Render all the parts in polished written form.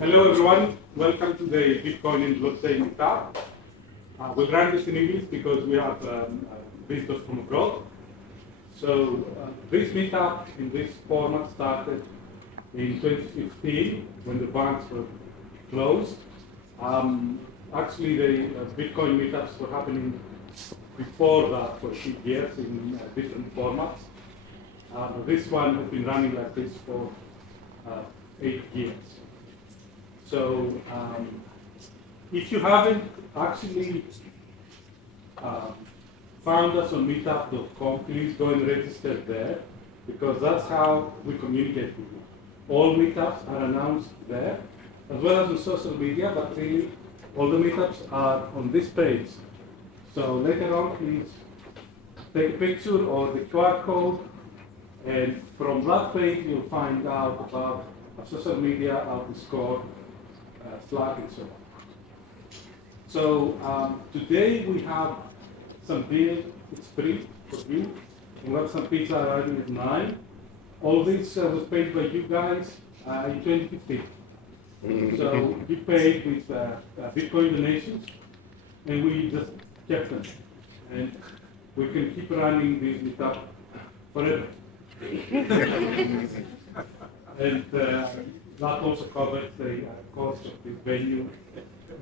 Hello everyone, welcome to the Bitcoin and blockchain meetup. We'll run this in English because we have visitors from abroad. So this meetup in this format started in 2015 when the banks were closed. Actually, the Bitcoin meetups were happening before that for 6 years in different formats. This one has been running like this for 8 years. So if you haven't actually found us on meetup.com, please go and register there, because that's how we communicate with you. All meetups are announced there, as well as on social media, but really all the meetups are on this page. So later on, please take a picture or the QR code, and from that page you'll find out about our social media, our Discord, Slack, and so on. So today we have some beer. It's free for you. We have some pizza arriving at 9. All this was paid by you guys in 2015. So you paid with Bitcoin donations, and we just kept them. And we can keep running this meetup forever. And that also covers the cost of the venue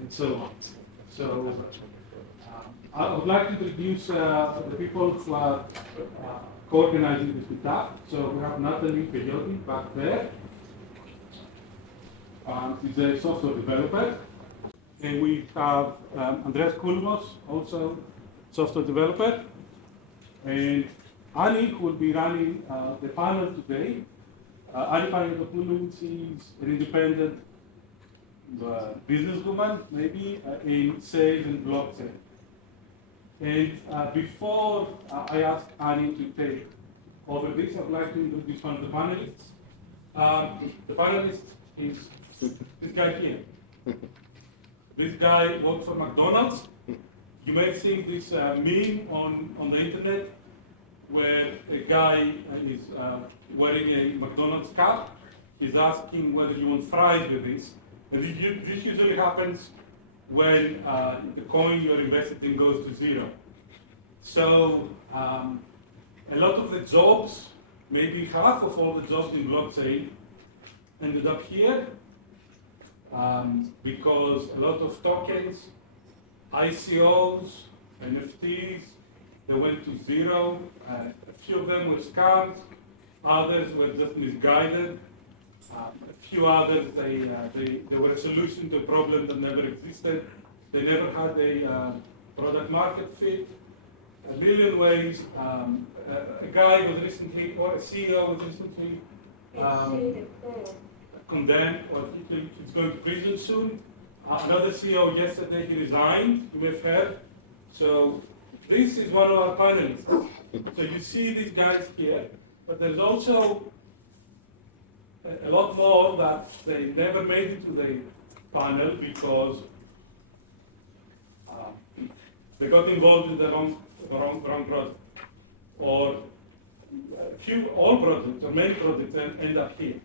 and so on. So I would like to introduce the people who are co-organizing this meetup. So we have Anni Panagiotopoulou back there. He's a software developer. And we have Andreas Koulmos, also software developer. And Anni, who will be running the panel today. Anni Panagiotopoulou is an independent businesswoman, maybe, in sales and blockchain. And before I ask Anni to take over this, I'd like to introduce one of the panelists. The panelist is this guy here. This guy works for McDonald's. You may have seen this meme on the internet where a guy is wearing a McDonald's cap. He's asking whether you want fries with this. And this usually happens when the coin you're invested in goes to zero. So a lot of the jobs, maybe half of all the jobs in blockchain ended up here because a lot of tokens, ICOs, NFTs, they went to zero. A few of them were scams, others were just misguided. A few others, they were a solution to a problem that never existed. They never had a product market fit. A million ways. A guy was recently, or a CEO was recently condemned, or he's going to prison soon. Another CEO yesterday, he resigned, you may have heard. So this is one of our panelists. So you see these guys here, but there's also a lot more that they never made it to the panel because they got involved in the wrong project, or all projects or many projects end up here.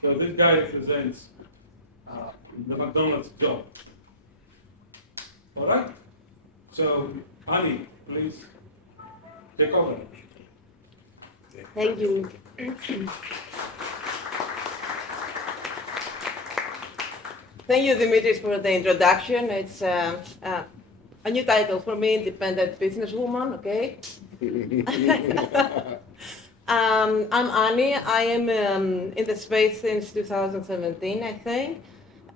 So this guy represents the McDonald's job. All right. So Anni, please take over. Thank you. Thank you, Dimitris, for the introduction. It's a new title for me, independent businesswoman, okay? I'm Anni. I am in the space since 2017, I think.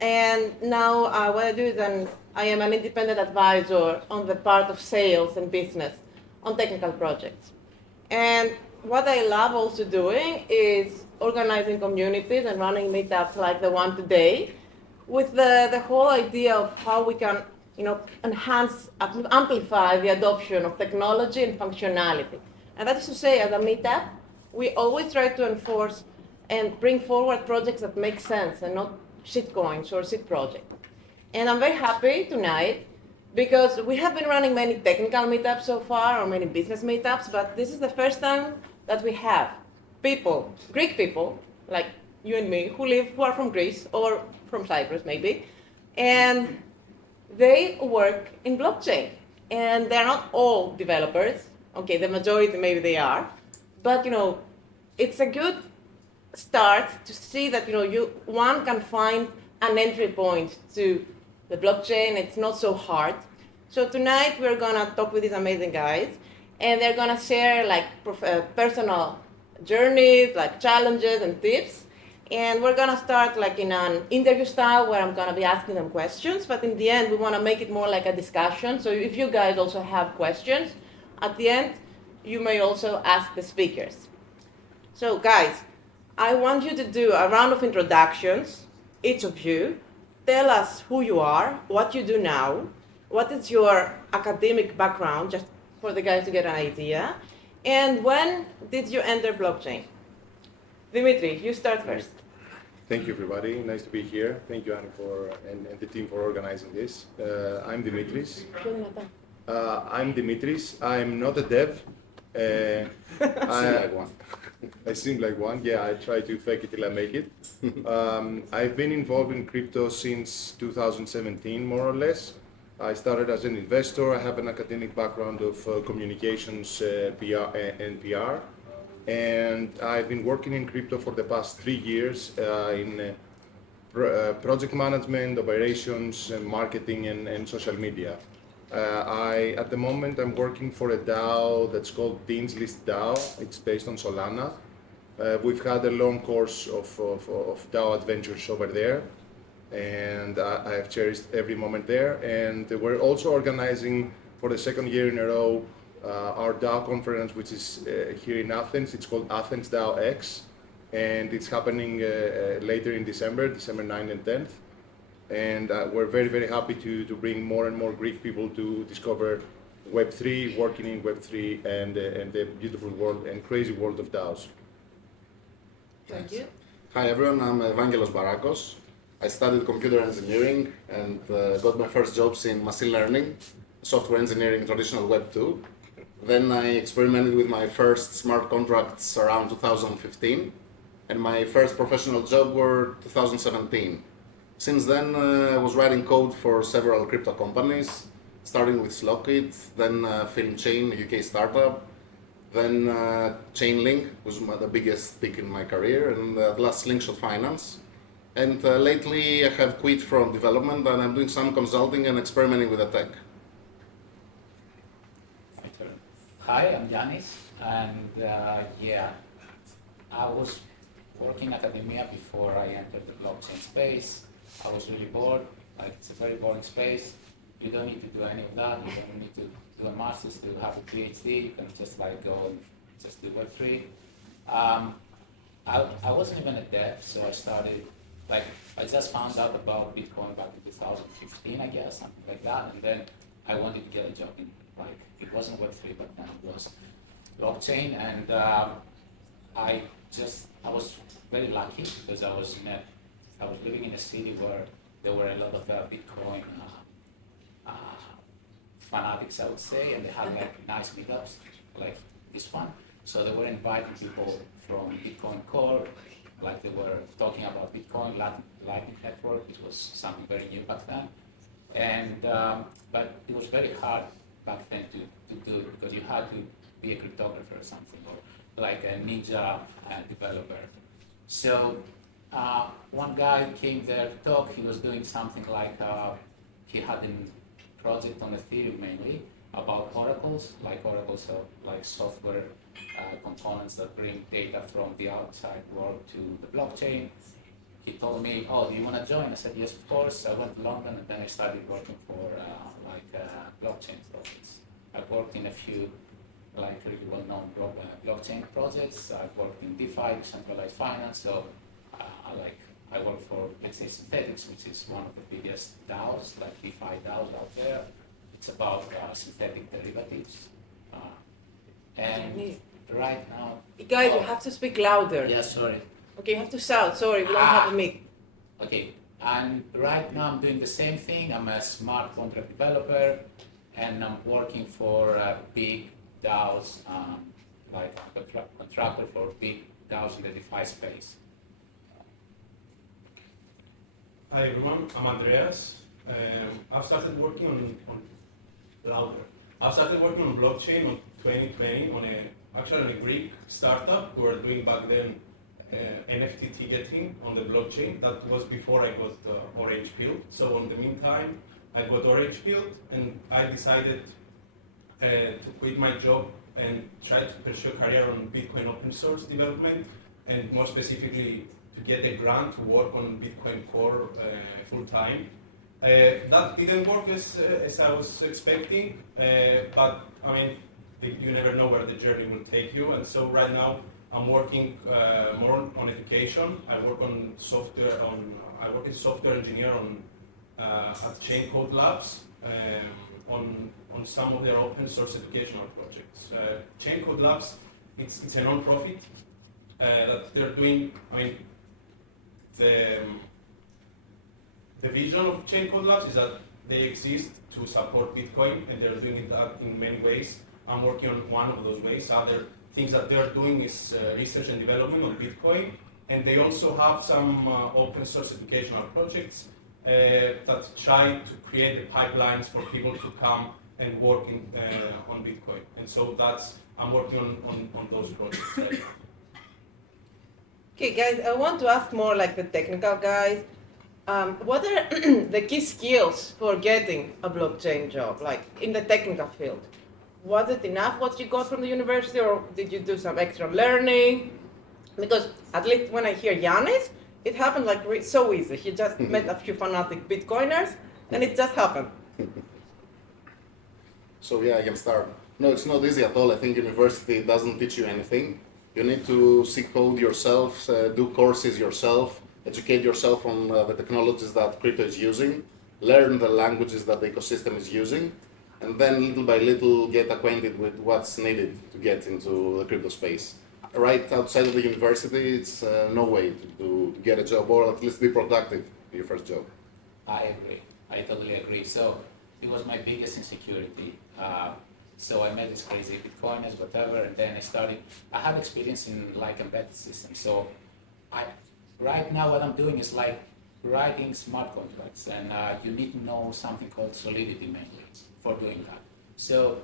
And now what I do is I am an independent advisor on the part of sales and business on technical projects. And what I love also doing is organizing communities and running meetups like the one today, with the whole idea of how we can, enhance, amplify the adoption of technology and functionality. And that is to say, as a meetup, we always try to enforce and bring forward projects that make sense and not shitcoins or shit projects. And I'm very happy tonight because we have been running many technical meetups so far, or many business meetups, but this is the first time that we have people, Greek people, like you and me, who are from Greece or from Cyprus maybe, and they work in blockchain. And they're not all developers. Okay, the majority maybe they are, but it's a good start to see that one can find an entry point to the blockchain. It's not so hard. So tonight we're gonna talk with these amazing guys, and they're gonna share like personal journeys, like challenges and tips. And we're gonna start like in an interview style where I'm gonna be asking them questions, but in the end we wanna make it more like a discussion. So if you guys also have questions, at the end you may also ask the speakers. So guys, I want you to do a round of introductions, each of you. Tell us who you are, what you do now, what is your academic background, just for the guys to get an idea, and when did you enter blockchain? Dimitri, you start first. Thank you, everybody. Nice to be here. Thank you, Anni, and the team for organizing this. I'm Dimitris. I'm not a dev. I seem like one. Yeah, I try to fake it till I make it. I've been involved in crypto since 2017, more or less. I started as an investor. I have an academic background of communications, PR. And I've been working in crypto for the past 3 years in project management, operations, and marketing, and social media. At the moment, I'm working for a DAO that's called Dean's List DAO. It's based on Solana. We've had a long course of DAO adventures over there, and I have cherished every moment there. And we're also organizing for the second year in a row our DAO conference, which is here in Athens. It's called Athens DAO X, and it's happening later in December 9th and 10th. And we're very, very happy to bring more and more Greek people to discover Web3, working in Web3, and the beautiful world and crazy world of DAOs. Thank you. Hi everyone, I'm Evangelos Barakos. I studied computer engineering and got my first jobs in machine learning, software engineering, traditional Web 2. Then I experimented with my first smart contracts around 2015, and my first professional job were 2017. Since then, I was writing code for several crypto companies, starting with Slockit, then FilmChain, a UK startup, then Chainlink was the biggest pick in my career, and at last Slingshot Finance. And lately I have quit from development and I'm doing some consulting and experimenting with the tech. Hi, I'm Yannis, and I was working in academia before I entered the blockchain space. I was really bored, like it's a very boring space. You don't need to do any of that, you don't need to do a master's to have a PhD, you can just like go and just do Web3. I wasn't even a dev, so I started, like I just found out about Bitcoin back in 2015, I guess, something like that, and then I wanted to get a job in, like, it wasn't Web3, but then it was blockchain, and I was very lucky because I was living in a city where there were a lot of Bitcoin fanatics, I would say, and they had like nice meetups like this one. So they were inviting people from Bitcoin Core, like they were talking about Bitcoin, Lightning Network, which was something very new back then. And but it was very hard back then to do it because you had to be a cryptographer or something, or like a ninja developer. So one guy came there to talk. He was doing something like he had a project on Ethereum mainly about oracles, like software components that bring data from the outside world to the blockchain. He told me, "Oh, do you want to join?" I said, "Yes, of course." I went to London and then I started working for blockchain projects. I've worked in a few like really well-known blockchain projects. I've worked in DeFi, Decentralized Finance. So I work for, let's say, Synthetics, which is one of the biggest DAOs, like DeFi DAOs out there. It's about synthetic derivatives. And right now... Guys, you have to speak louder. Yeah, sorry. Okay, you have to shout. Sorry, we don't have a mic. Okay, and right now I'm doing the same thing. I'm a smart contract developer, and I'm working for big DAOs, like a contractor for big DAOs in the DeFi space. Hi everyone, I'm Andreas. I've started working on louder. I've started working on blockchain on 2020 on a Greek startup who were doing back then NFT ticketing on the blockchain. That was before I got orange pilled. So in the meantime, I got orange pilled and I decided to quit my job and try to pursue a career on Bitcoin open source development, and more specifically to get a grant to work on Bitcoin Core full time. That didn't work as I was expecting, but I mean, you never know where the journey will take you. And so right now I'm working more on education. I work on software. I work as a software engineer at Chain Code Labs on some of their open source educational projects. Chain Code Labs, it's a non-profit that they're doing. I mean, the vision of Chain Code Labs is that they exist to support Bitcoin, and they're doing that in many ways. I'm working on one of those ways. Other things that they're doing is research and development on Bitcoin, and they also have some open source educational projects that try to create the pipelines for people to come and work on Bitcoin. And so I'm working on those projects right now. Okay, guys, I want to ask more like the technical guys. What are the key skills for getting a blockchain job, like in the technical field? Was it enough what you got from the university, or did you do some extra learning? Because at least when I hear Yannis, it happened like so easy. He just met a few fanatic Bitcoiners, and it just happened. So yeah, I can start. No, it's not easy at all. I think university doesn't teach you anything. You need to see code yourself, do courses yourself, educate yourself on the technologies that crypto is using, learn the languages that the ecosystem is using, and then little by little get acquainted with what's needed to get into the crypto space. Right outside of the university, it's no way to get a job, or at least be productive in your first job. I agree. I totally agree. So it was my biggest insecurity. So I met these crazy Bitcoiners, whatever, and then I have experience in like embedded systems. So right now what I'm doing is like writing smart contracts, and you need to know something called solidity mainly for doing that. So,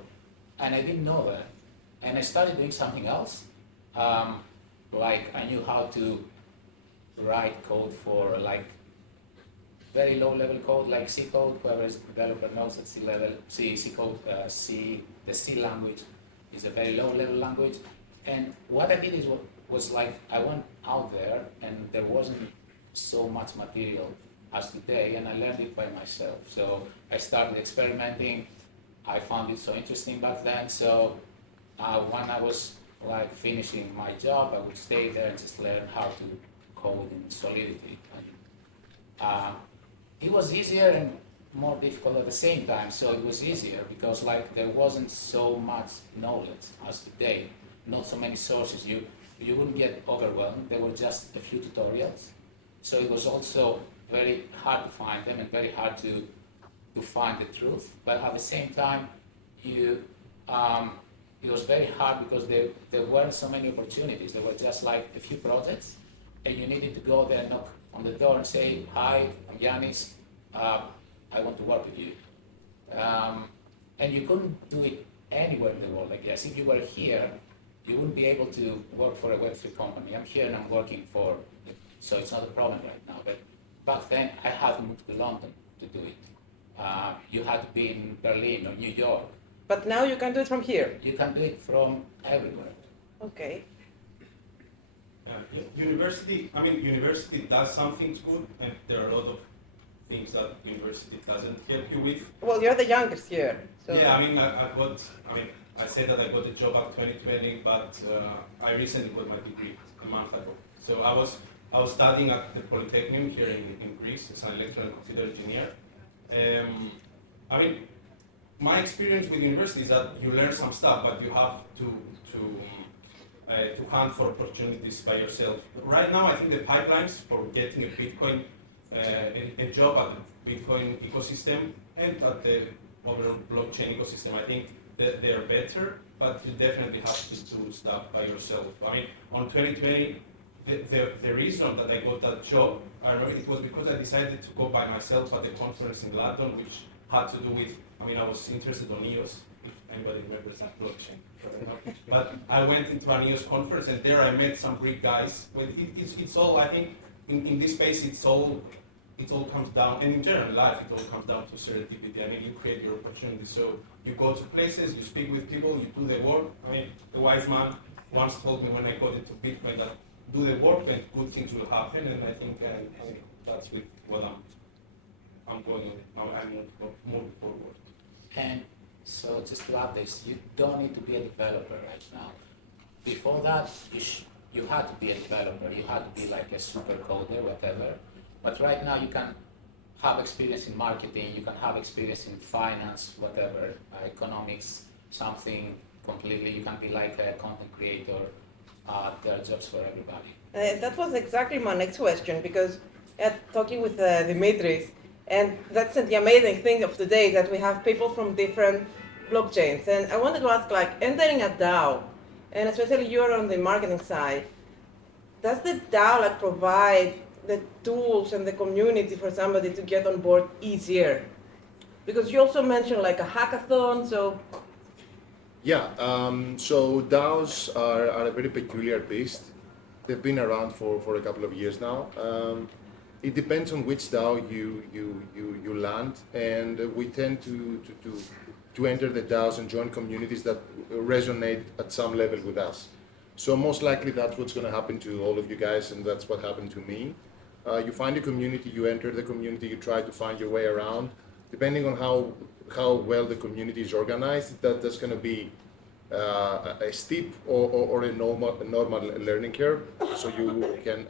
and I didn't know that. And I started doing something else. Like I knew how to write code for like very low level code, like C code. Whoever is a developer knows that C code, the C language is a very low level language. And what I did was like I went out there, and there wasn't so much material as today, and I learned it by myself. So I started experimenting. I found it so interesting back then. So when I was like finishing my job, I would stay there and just learn how to code in Solidity. And, it was easier and more difficult at the same time. So it was easier because like there wasn't so much knowledge as today, not so many sources. You wouldn't get overwhelmed. There were just a few tutorials. So it was also very hard to find them and very hard to find the truth. But at the same time, it was very hard because there weren't so many opportunities. There were just like a few projects, and you needed to go there, knock on the door and say, "Hi, I'm Yannis, I want to work with you." And you couldn't do it anywhere in the world, I guess. If you were here, you wouldn't be able to work for a Web3 company. I'm here and I'm working for, so it's not a problem right now. But back then, I had to move to London to do it. You had to be in Berlin or New York. But now you can do it from here. You can do it from everywhere. Okay. University does some things good, and there are a lot of things that university doesn't help you with. Well, you're the youngest here. So. Yeah, I said that I got a job at 2020, but I recently got my degree a month ago. So I was studying at the Polytechnic here in Greece as an electrical and computer engineer. My experience with university is that you learn some stuff, but you have to hunt for opportunities by yourself. Right now, I think the pipelines for getting a Bitcoin, a job at the Bitcoin ecosystem and at the overall blockchain ecosystem, I think that they are better, but you definitely have to do stuff by yourself. On 2020, the reason that I got that job, I remember it was because I decided to go by myself at the conference in London, which had to do with, I was interested on EOS, if anybody remembers that blockchain. But I went into an EOS conference, and there I met some Greek guys. Well, it's all, I think, in this space, it all comes down, and in general life, it all comes down to serendipity. You create your opportunities. So you go to places, you speak with people, you do the work. The wise man once told me when I got into Bitcoin that do the work and good things will happen, and I think that's with what I'm going on. I'm moving forward. And so just to add this, you don't need to be a developer right now. Before that, you had to be a developer. You had to be like a super coder, whatever. But right now you can have experience in marketing, you can have experience in finance, whatever, economics, something completely. You can be like a content creator. There are jobs for everybody. That was exactly my next question, because talking with Dimitris, and that's the amazing thing of today, that we have people from different blockchains. And I wanted to ask, like, entering a DAO, and especially you're on the marketing side, does the DAO provide the tools and the community for somebody to get on board easier? Because you also mentioned like a hackathon, so... Yeah, so DAOs are a very peculiar beast. They've been around for a couple of years now. It depends on which DAO you land, and we tend to enter the DAOs and join communities that resonate at some level with us. So most likely that's what's going to happen to all of you guys, and that's what happened to me. You find a community, you enter the community, you try to find your way around. Depending on how well the community is organized, that's going to be a steep or a normal learning curve. So you can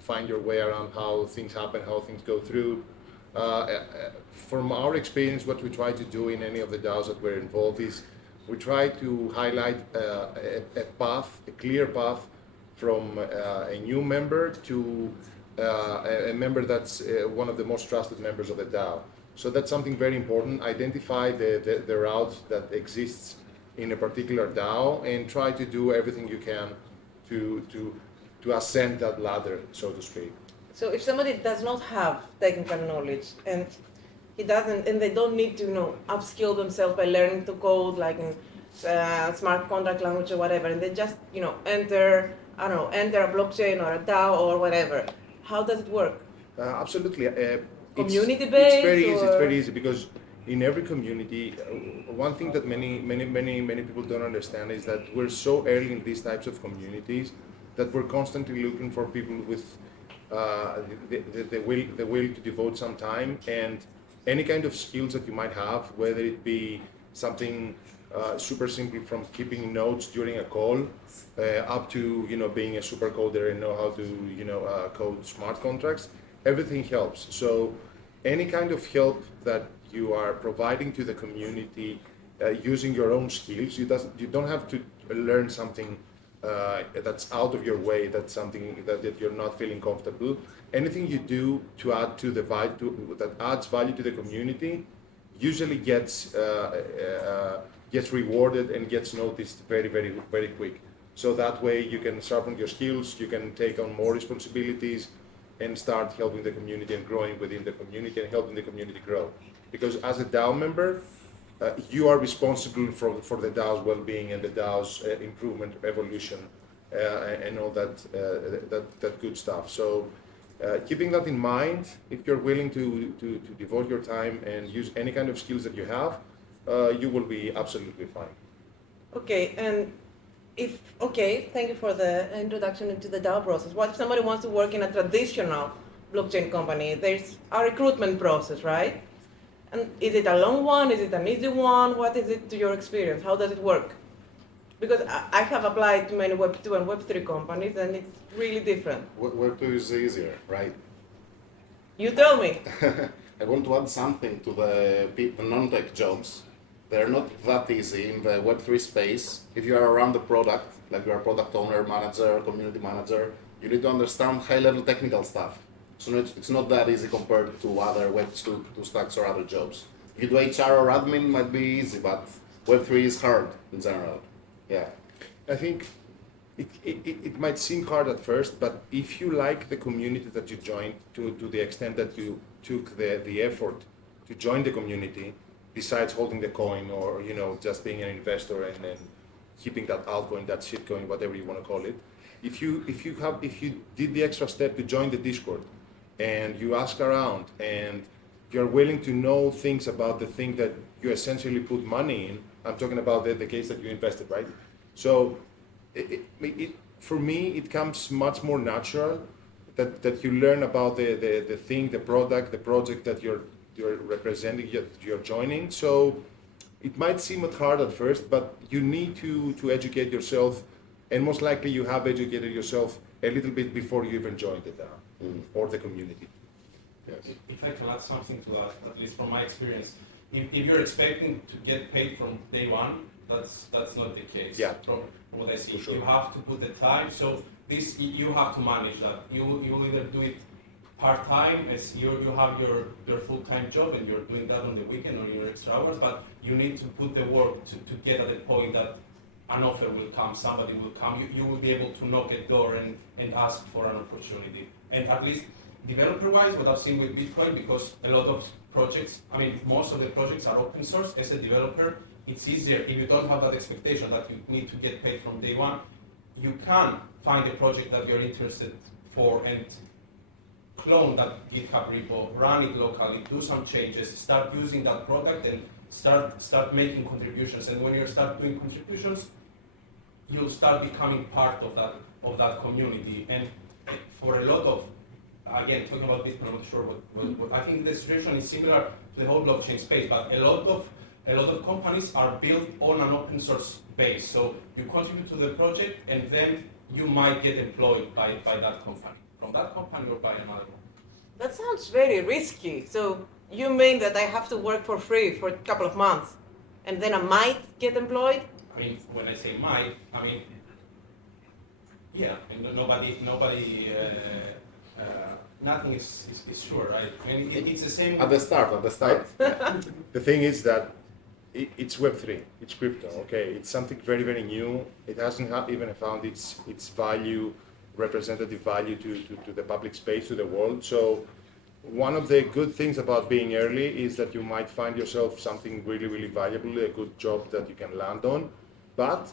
find your way around how things happen, how things go through. From our experience, what we try to do in any of the DAOs that we're involved is we try to highlight a clear path from a new member to a member that's one of the most trusted members of the DAO. So that's something very important. Identify the route that exists in a particular DAO and try to do everything you can to ascend that ladder, so to speak. So if somebody does not have technical knowledge and they don't need to upskill themselves by learning to code like in smart contract language or whatever, and they just enter a blockchain or a DAO or whatever, how does it work? Absolutely. Community-based? It's very easy because in every community, one thing that many people don't understand is that we're so early in these types of communities that we're constantly looking for people with the will to devote some time and any kind of skills that you might have, whether it be something super simple from keeping notes during a call up to being a super coder and know how to code smart contracts. Everything helps. So any kind of help that you are providing to the community using your own skills, you don't have to learn something that's out of your way, that's something that you're not feeling comfortable. Anything you do to add to the value, that adds value to the community, usually gets rewarded and gets noticed very, very, very quick. So that way you can sharpen your skills, you can take on more responsibilities, and start helping the community and growing within the community and helping the community grow. Because as a DAO member, you are responsible for the DAO's well-being and the DAO's improvement, evolution, and all that good stuff. So keeping that in mind, if you're willing to devote your time and use any kind of skills that you have, you will be absolutely fine. Okay, and thank you for the introduction into the DAO process. What if somebody wants to work in a traditional blockchain company? There's a recruitment process, right? And is it a long one? Is it an easy one? What is it to your experience? How does it work? Because I have applied to many Web 2 and Web 3 companies, and it's really different. Web 2 is easier, right? You tell me. I want to add something to the non-tech jobs. They're not that easy in the Web3 space. If you are around the product, like you are product owner, manager, community manager, you need to understand high-level technical stuff. So it's not that easy compared to other Web2 stacks or other jobs. If you do HR or admin, might be easy, but Web3 is hard in general. Yeah. I think it might seem hard at first, but if you like the community that you joined to the extent that you took the effort to join the community, besides holding the coin or just being an investor and keeping that altcoin, that shitcoin, whatever you want to call it, if you did the extra step to join the Discord and you ask around and you're willing to know things about the thing that you essentially put money in, I'm talking about the case that you invested, right? So for me, it comes much more natural that you learn about the thing, the product, the project that you're representing, you're joining. So it might seem hard at first, but you need to educate yourself, and most likely you have educated yourself a little bit before you even joined the DAO or the community. Yes. If I can add something to that, at least from my experience, if you're expecting to get paid from day one, that's not the case. Yeah. From what I see, Sure. you have to put the time. So this you have to manage that. You either do it part time, as you have your full time job and you're doing that on the weekend or your extra hours, but you need to put the work to get at the point that an offer will come, somebody will come. You will be able to knock at door and ask for an opportunity. And at least developer-wise, what I've seen with Bitcoin, because a lot of projects, I mean, most of the projects are open source. As a developer, it's easier if you don't have that expectation that you need to get paid from day one. You can find a project that you're interested for and clone that GitHub repo, run it locally, do some changes, start using that product, and start making contributions. And when you start doing contributions, you'll start becoming part of that community. And for a lot of, again, talking about Bitcoin, I'm not sure what I think the situation is similar to the whole blockchain space, but a lot of companies are built on an open source base. So you contribute to the project, and then you might get employed by that company, from that company or by another one. That sounds very risky. So you mean that I have to work for free for a couple of months, and then I might get employed? I mean, when I say might, I mean, yeah, and nothing is sure, right? And it's the same. At the start. The thing is that it's Web3, it's crypto, okay? It's something very, very new. It hasn't even found its value, representative value to the public space, to the world. So one of the good things about being early is that you might find yourself something really, really valuable, a good job that you can land on, but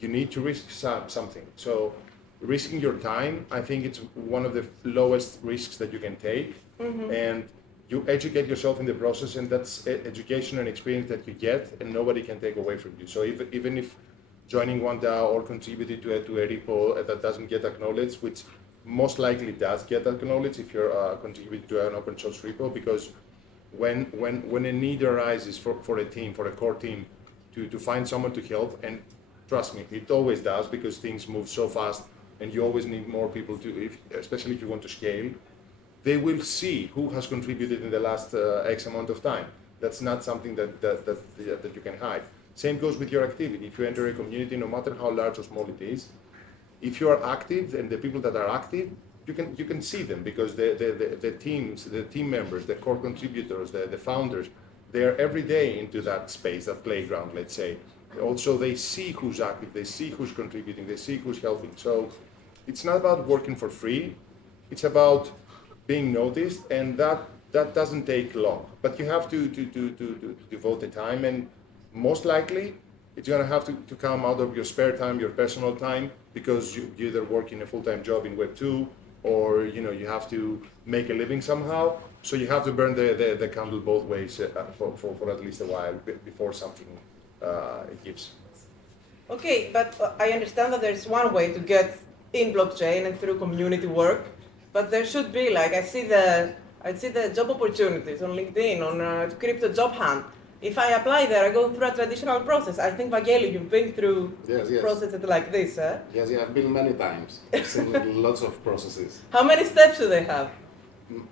you need to risk something. So risking your time, I think it's one of the lowest risks that you can take. Mm-hmm. And you educate yourself in the process, and that's education and experience that you get, and nobody can take away from you. So even if joining one DAO or contributing to a repo that doesn't get acknowledged, which most likely does get acknowledged if you're contributing to an open source repo, because when a need arises for a team, for a core team, to find someone to help, and trust me, it always does, because things move so fast, and you always need more people especially if you want to scale. They will see who has contributed in the last X amount of time. That's not something that you can hide. Same goes with your activity. If you enter a community, no matter how large or small it is, if you are active, and the people that are active, you can see them, because the teams, the team members, the core contributors, the founders, they are every day into that space, that playground, let's say. Also, they see who's active, they see who's contributing, they see who's helping. So it's not about working for free, it's about being noticed, and that doesn't take long. But you have to devote the time, and most likely it's going to have to come out of your spare time, your personal time, because you either work in a full-time job in Web 2, or you have to make a living somehow. So you have to burn the candle both ways for at least a while before something gives. Okay, but I understand that there's one way to get in blockchain and through community work, but there should be, like, I see the job opportunities on LinkedIn, on crypto job hunt. If I apply there, I go through a traditional process. I think, Vangeli, you've been through processes like this, eh? Yes, I've been many times. I've seen lots of processes. How many steps do they have?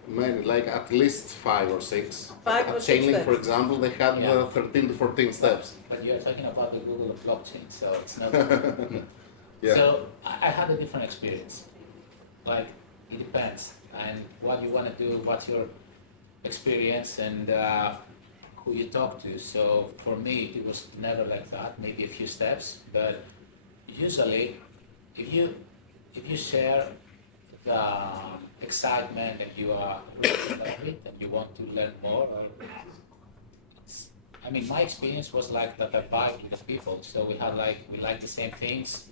Many, like at least 5 or 6. Five or At six Chainlink, steps. for example, they had 13 to 14 steps. But you're talking about the Google of blockchain, so it's not. Yeah. So I had a different experience. Like, it depends, and what you want to do, what's your experience, and who you talk to. So for me, it was never like that. Maybe a few steps, but usually if you share the excitement and you are really about it and you want to learn more, I mean, my experience was like that I vibe with the people. So we like the same things,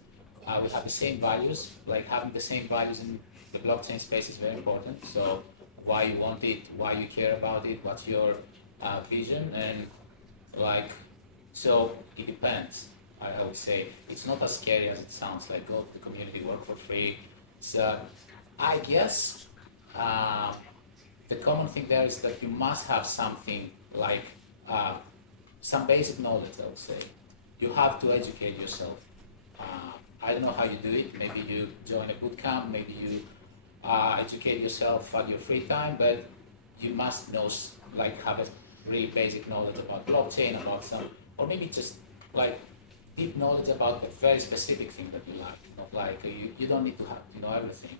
we have the same values. Like having the same values in the blockchain space is very important. So why you want it, why you care about it, what's your vision, and like, so it depends. I would say it's not as scary as it sounds. Like go to the community, work for free. So I guess the common thing there is that you must have something like some basic knowledge, I would say. You have to educate yourself. I don't know how you do it. Maybe you join a boot camp, maybe you educate yourself at your free time, but you must know, like have a really basic knowledge about blockchain, about some, or maybe just like deep knowledge about a very specific thing that you like. Not like you don't need to have to know everything.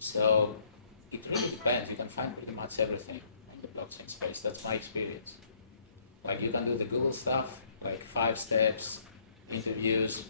So it really depends. You can find pretty much everything in the blockchain space. That's my experience. Like you can do the Google stuff, like 5 steps, interviews.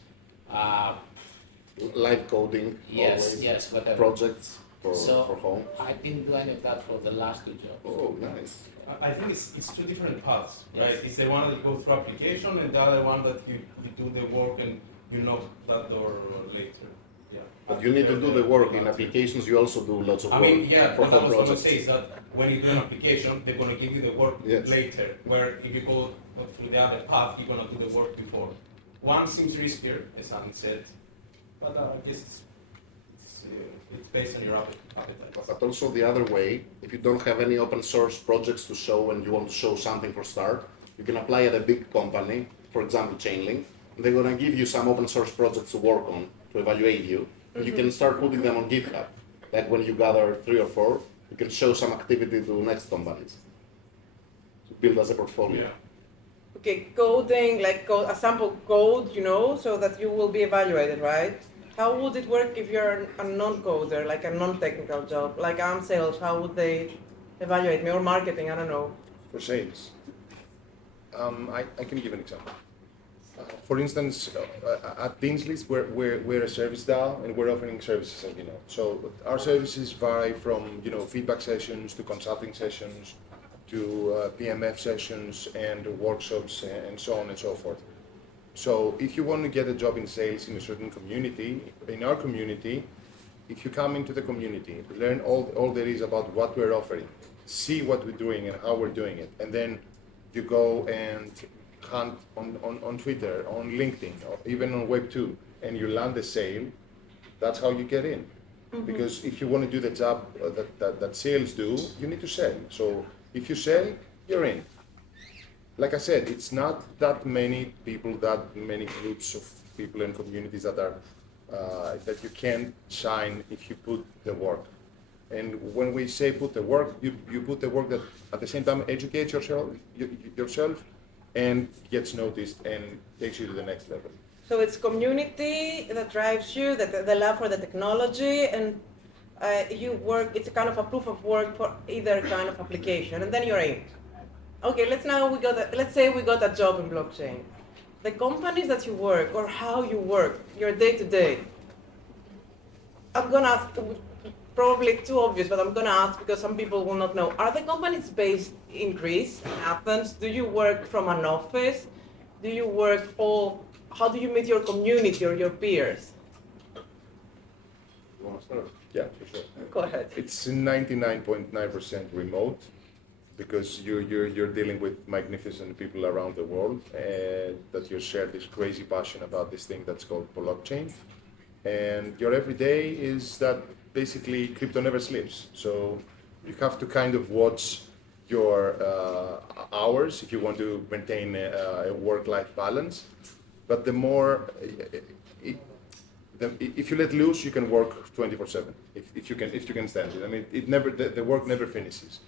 Live coding, Yes, yes, whatever. projects for So home. I didn't do any of that for the last 2 jobs. Oh, nice. I think it's two different paths, right? Yes. It's the one that you go through application and the other one that you do the work and you knock that door later. Yeah. But you need to do the work in applications. You also do lots of I work mean, yeah, for what I home was going to projects. say is that when you do an application, they're going to give you the work Yes. later, where if you go through the other path, you're going to do the work before. One seems riskier, as Anni said, but I guess it's based on your appetite. But also the other way, if you don't have any open source projects to show and you want to show something for start, you can apply at a big company, for example Chainlink, and they're going to give you some open source projects to work on, to evaluate you. You can start putting them on GitHub. Like when you gather 3 or 4, you can show some activity to next companies to build as a portfolio. Yeah. Okay, coding, like a sample code, so that you will be evaluated, right? How would it work if you're a non-coder, like a non-technical job, like I'm sales? How would they evaluate me, or marketing? I don't know. For sales. I can give an example. For instance, at Deanslist, we're a service DAO and we're offering services, as you know. So our services vary from feedback sessions to consulting sessions to PMF sessions and workshops and so on and so forth. So if you want to get a job in sales in a certain community, in our community, if you come into the community, learn all there is about what we're offering, see what we're doing and how we're doing it, and then you go and hunt on Twitter, on LinkedIn, or even on Web2, and you land a sale, that's how you get in. Mm-hmm. Because if you want to do the job that sales do, you need to sell. So if you sell, you're in. Like I said, it's not that many people, that many groups of people and communities that are that you can shine if you put the work. And when we say put the work, you put the work that at the same time educates yourself and gets noticed and takes you to the next level. So it's community that drives you, the love for the technology, and you work. It's a kind of a proof of work for either kind of application, and then you're in. Okay, let's say we got a job in blockchain. The companies that you work, or how you work, your day-to-day. I'm gonna ask, probably too obvious, but I'm gonna ask because some people will not know. Are the companies based in Greece, in Athens? Do you work from an office? Do you work how do you meet your community or your peers? You want to start? Yeah, for sure. Go ahead. It's 99.9% remote, because you're dealing with magnificent people around the world, and that you share this crazy passion about this thing that's called blockchain. And your everyday is that basically crypto never sleeps. So you have to kind of watch your hours if you want to maintain a work-life balance. But the more, if you let loose, you can work 24/7. If you can stand it. I mean, the work never finishes.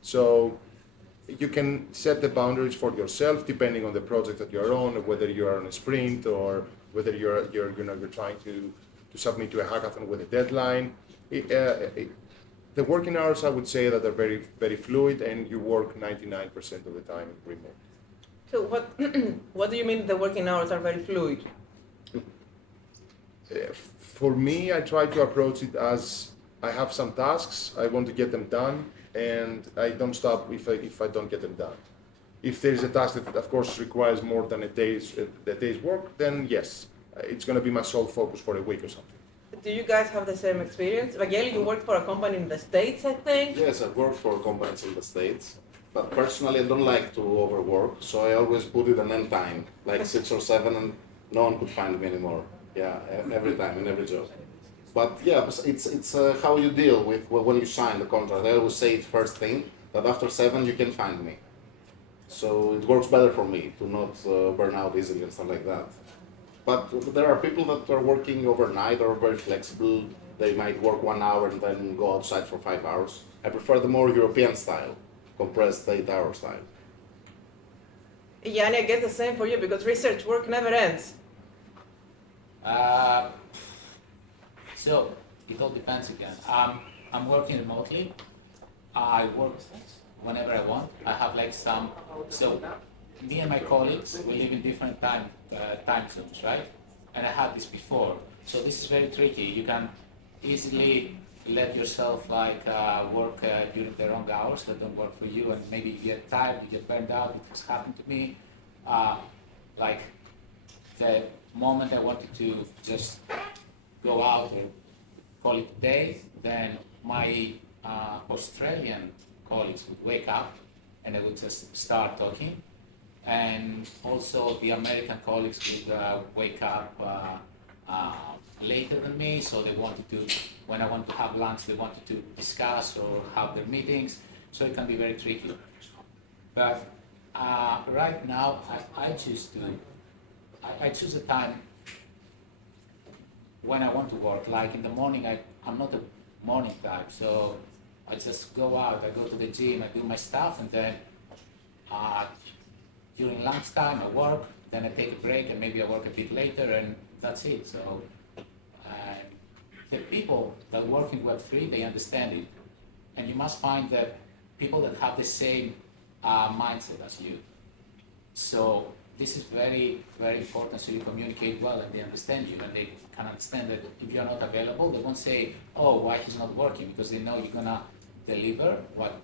So you can set the boundaries for yourself depending on the project that you're on, or whether you're on a sprint, or whether you're trying to submit to a hackathon with a deadline. The working hours, I would say, that are very, very fluid, and you work 99% of the time remote. So what do you mean the working hours are very fluid? For me, I try to approach it as I have some tasks, I want to get them done, and I don't stop if I don't get them done. If there is a task that, of course, requires more than a day's work, then yes, it's going to be my sole focus for a week or something. Do you guys have the same experience? Vangeli, you worked for a company in the States, I think? Yes, I've worked for companies in the States, but personally I don't like to overwork, so I always put it an end time, like 6 or 7, and no one could find me anymore. Yeah, every time, in every job. But yeah, it's how you deal with when you sign the contract. I always say it first thing, that after 7 you can find me. So it works better for me to not burn out easily and stuff like that. But there are people that are working overnight or very flexible. They might work 1 hour and then go outside for 5 hours. I prefer the more European style, compressed 8-hour style. Yanni, I guess the same for you because research work never ends. So it all depends again. I'm working remotely. I work whenever I want. I have like so me and my colleagues, we live in different time zones, right? And I had this before. So this is very tricky. You can easily let yourself like work during the wrong hours that don't work for you, and maybe you get tired, you get burned out. It has happened to me. Like the moment I wanted to just go out or call it a day, then my Australian colleagues would wake up and they would just start talking. And also the American colleagues would wake up later than me, so they wanted to, when I wanted to have lunch, they wanted to discuss or have their meetings, so it can be very tricky. But right now, I choose a time when I want to work. Like in the morning, I'm not a morning type, so I just go out, I go to the gym, I do my stuff, and then during lunchtime I work, then I take a break and maybe I work a bit later, and that's it. So the people that work in Web3, they understand it. And you must find that people that have the same mindset as you. So this is very, very important, so you communicate well and they understand you, and they can understand that if you're not available, they won't say, oh, why he's not working, because they know you're gonna deliver what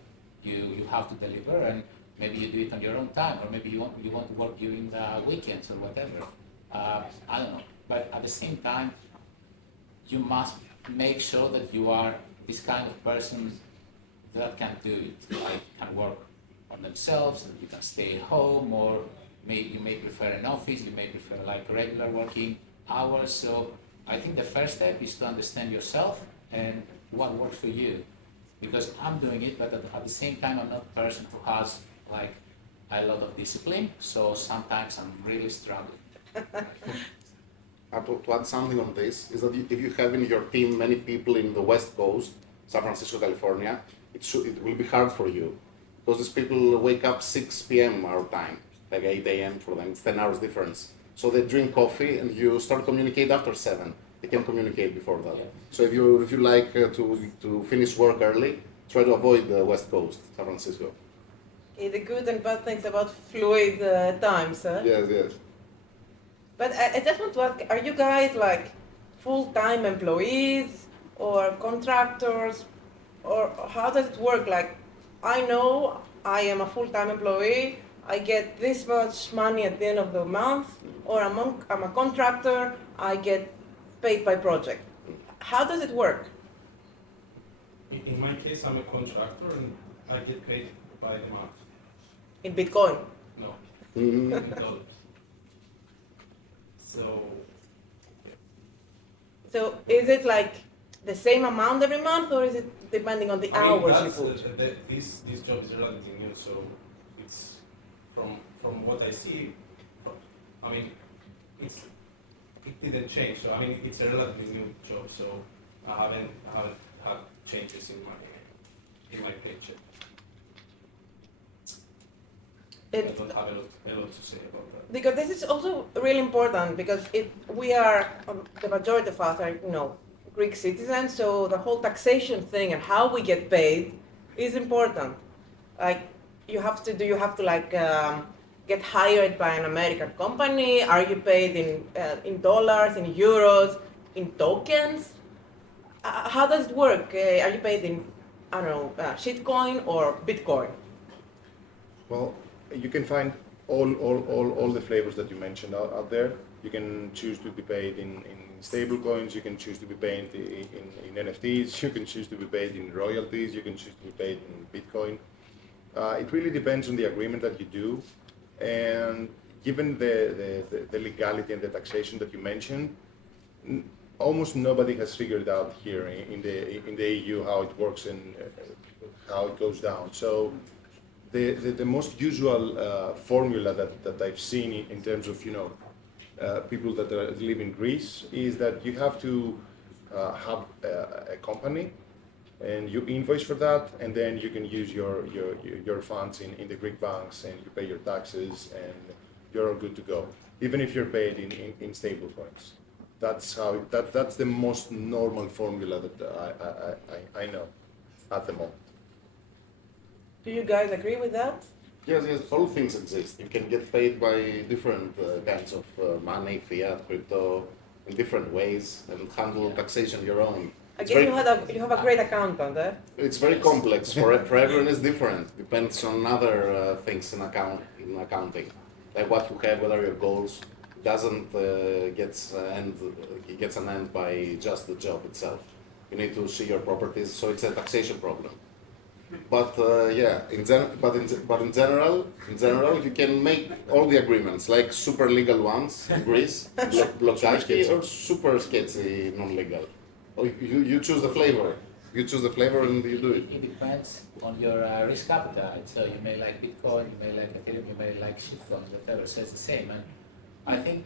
you have to deliver, and maybe you do it on your own time, or maybe you want to work during the weekends or whatever. I don't know. But at the same time, you must make sure that you are this kind of person that can do it, like can work on themselves, that you can stay at home, or you may prefer an office, you may prefer like regular working hours. So I think the first step is to understand yourself and what works for you. Because I'm doing it, but at the same time, I'm not a person who has like a lot of discipline, so sometimes I'm really struggling. To add something on this, is that if you have in your team many people in the West Coast, San Francisco, California, it will be hard for you. Because these people wake up 6 p.m. our time, like 8 a.m. for them, it's 10 hours difference. So they drink coffee and you start communicate after 7. They can communicate before that. Yeah. So if you like to finish work early, try to avoid the West Coast, San Francisco. Okay, the good and bad things about fluid times, huh? Yes, yes. But I just want to ask, are you guys like full-time employees or contractors, or how does it work? Like, I know I am a full-time employee, I get this much money at the end of the month, or I'm a contractor, I get paid by project. How does it work? In my case, I'm a contractor and I get paid by the month. In Bitcoin? No, Mm-hmm. in dollars. So is it like the same amount every month, or is it depending on the hours you put? This job is relatively new, so it's from what I see. I mean, it didn't change. So I mean, it's a relatively new job, so I haven't had changes in my paycheck. I don't have a lot to say about that. Because this is also really important, because we are, the majority of us are, Greek citizens, so the whole taxation thing and how we get paid is important. Like, do you have to get hired by an American company? Are you paid in dollars, in euros? in tokens? How does it work? Are you paid in, I don't know, shitcoin or Bitcoin? Well, you can find all the flavors that you mentioned out there. You can choose to be paid in stable coins, you can choose to be paid in NFTs, you can choose to be paid in royalties, you can choose to be paid in Bitcoin. It really depends on the agreement that you do, and given the legality and the taxation that you mentioned, almost nobody has figured out here in the EU how it works and how it goes down. So the most usual formula that I've seen in terms of people that live in Greece is that you have to have a company and you invoice for that, and then you can use your funds in the Greek banks, and you pay your taxes, and you're all good to go, even if you're paid in stable coins. That's the most normal formula that I know at the moment. Do you guys agree with that? Yes, all things exist. You can get paid by different kinds of money, fiat, crypto, in different ways, and handle taxation your own. I guess you have a great accountant, eh? It's very complex. For everyone is different. Depends on other things in accounting, like what you have, what are your goals. Doesn't gets an end by just the job itself. You need to see your properties, so it's a taxation problem. But in general, you can make all the agreements, like super legal ones in Greece, blockchain, or super sketchy non-legal. Or you choose the flavor. You choose the flavor and you do it. It depends on your risk appetite. So you may like Bitcoin, you may like Ethereum, you may like shitcoins, whatever. So it's the same. And I think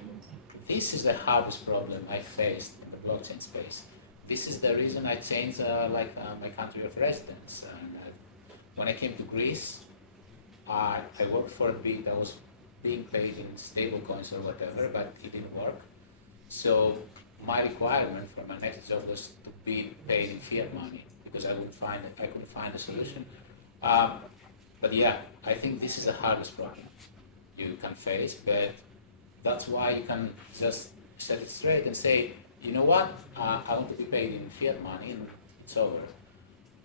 this is the hardest problem I faced in the blockchain space. This is the reason I changed my country of residence. When I came to Greece, I worked for a bit. I was being paid in stable coins or whatever, but it didn't work. So my requirement for my next job was to be paid in fiat money because I couldn't find a solution. But yeah, I think this is the hardest problem you can face, but that's why you can just set it straight and say, you know what, I want to be paid in fiat money and it's over.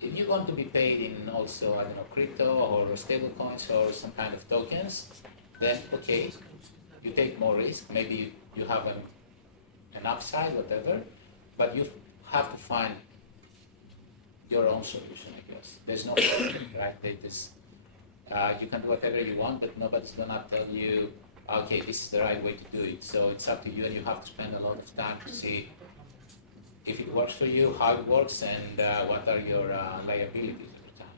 If you want to be paid in also, I don't know, crypto or stable coins or some kind of tokens, then okay, you take more risk, maybe you have an upside, whatever, but you have to find your own solution, I guess. There's no solution, right? You can do whatever you want, but nobody's gonna tell you, okay, this is the right way to do it. So it's up to you, and you have to spend a lot of time to see if it works for you, how it works, and what are your liabilities at the time.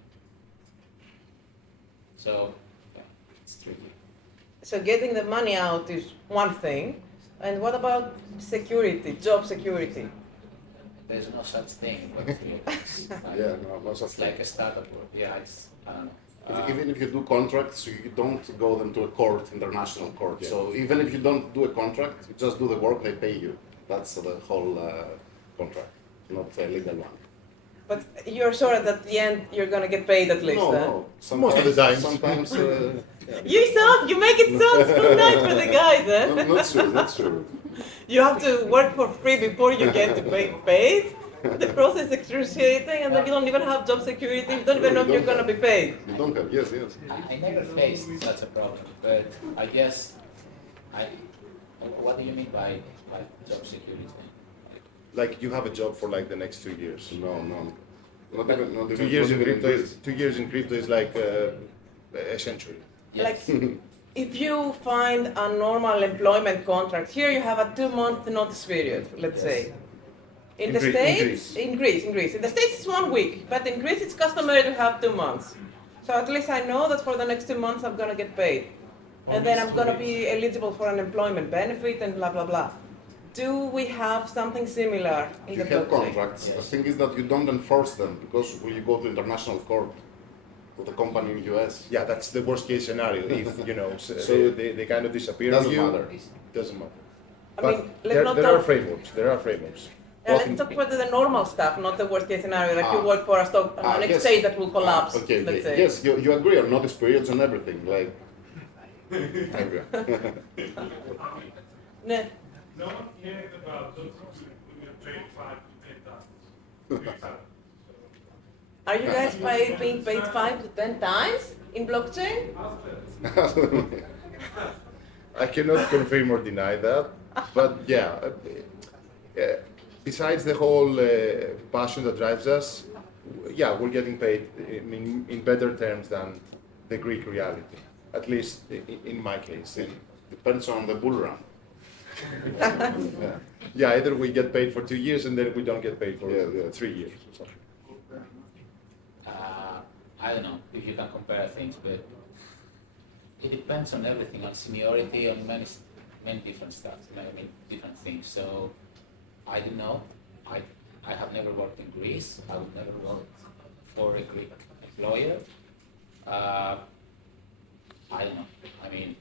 So, yeah, it's tricky. So getting the money out is one thing. And what about security, job security? There's no such thing. But No such it's thing. like a startup world. Yeah, I don't know. Even if you do contracts, you don't go them to a court, international court. Yeah. So even if you don't do a contract, you just do the work, they pay you. That's the whole contract, not a legal one. But you're sure that at the end you're gonna get paid at least, No. Most of the time. Sometimes. You make it sound so nice for the guys, eh? Not sure. You have to work for free before you get to be paid. The process is excruciating, and then you don't even have job security. You don't even know if you're gonna be paid. You don't have, yes. I never faced such a problem, but I guess what do you mean by job security? Like you have a job for like the next 2 years. No. Not even 2 years in not even crypto. this. 2 years in crypto is like a century. Yes. Like, if you find a normal employment contract, here you have a 2-month notice period, let's say. In the States, in Greece. In the States it's 1 week, but in Greece it's customary to have 2 months. So at least I know that for the next 2 months I'm gonna get paid. And then I'm gonna be eligible for an employment benefit and blah, blah, blah. Do we have something similar in You the have blockchain? contracts. Yes. The thing is that you don't enforce them because when you go to international court with a company in US, Yeah, that's the worst case scenario. If So they kind of disappear on doesn't you, matter. doesn't matter. I But mean, let's not there are talk. frameworks. There are frameworks. Let's talk about the normal stuff, not the worst case scenario. Like you Ah. work for a stock, an yes. exchange that will collapse. Okay. Let's say. Yes, you agree on notice periods and everything. Like, I agree. Ne. No one cared about job security when we are paid 5 to 10 times. Are you guys being paid 5 to 10 times in blockchain? I cannot confirm or deny that, but yeah, besides the whole passion that drives us, yeah, we're getting paid in better terms than the Greek reality, at least in my case. It depends on the bull run. Yeah, either we get paid for 2 years and then we don't get paid for Yeah. 3 years. So. I don't know if you can compare things, but it depends on everything, on seniority, on many different stuff, many different things. So I don't know. I have never worked in Greece. I would never work for a Greek employer. I don't know. I mean,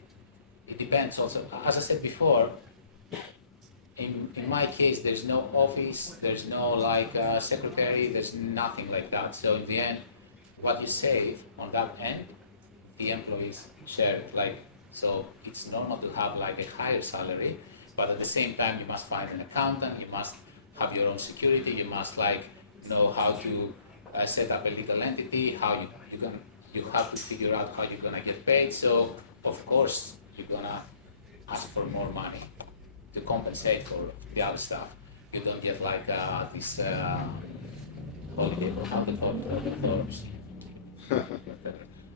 it depends also. As I said before, in my case, there's no office, there's no like secretary, there's nothing like that. So in the end, what you save on that end, the employees share it. Like, so it's normal to have like a higher salary, but at the same time, you must find an accountant, you must have your own security, you must like know how to set up a legal entity, how you have to figure out how you're gonna get paid. So of course, you're gonna ask for more money to compensate for the other stuff. You don't get like this holiday, how to call it,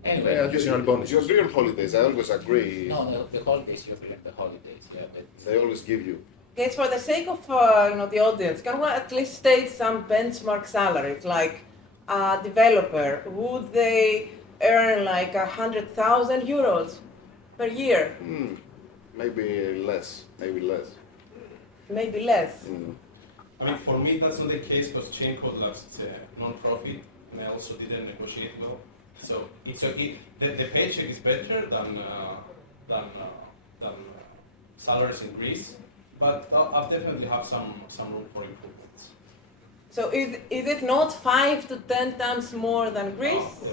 anyway. Additional bonus. You agree on holidays. I always agree. No, the holidays, you're the holidays, yeah, but They always give you. Guys, for the sake of the audience, can we at least state some benchmark salaries? Like a developer, would they earn like 100,000 euros per year? Maybe less. Maybe less. Maybe less. I mean, for me, that's not the case because Chain Code Labs is a non-profit, and I also didn't negotiate well. So it's okay. The paycheck is better than salaries in Greece, but I'll definitely have some room for improvements. So is it not 5 to 10 times more than Greece?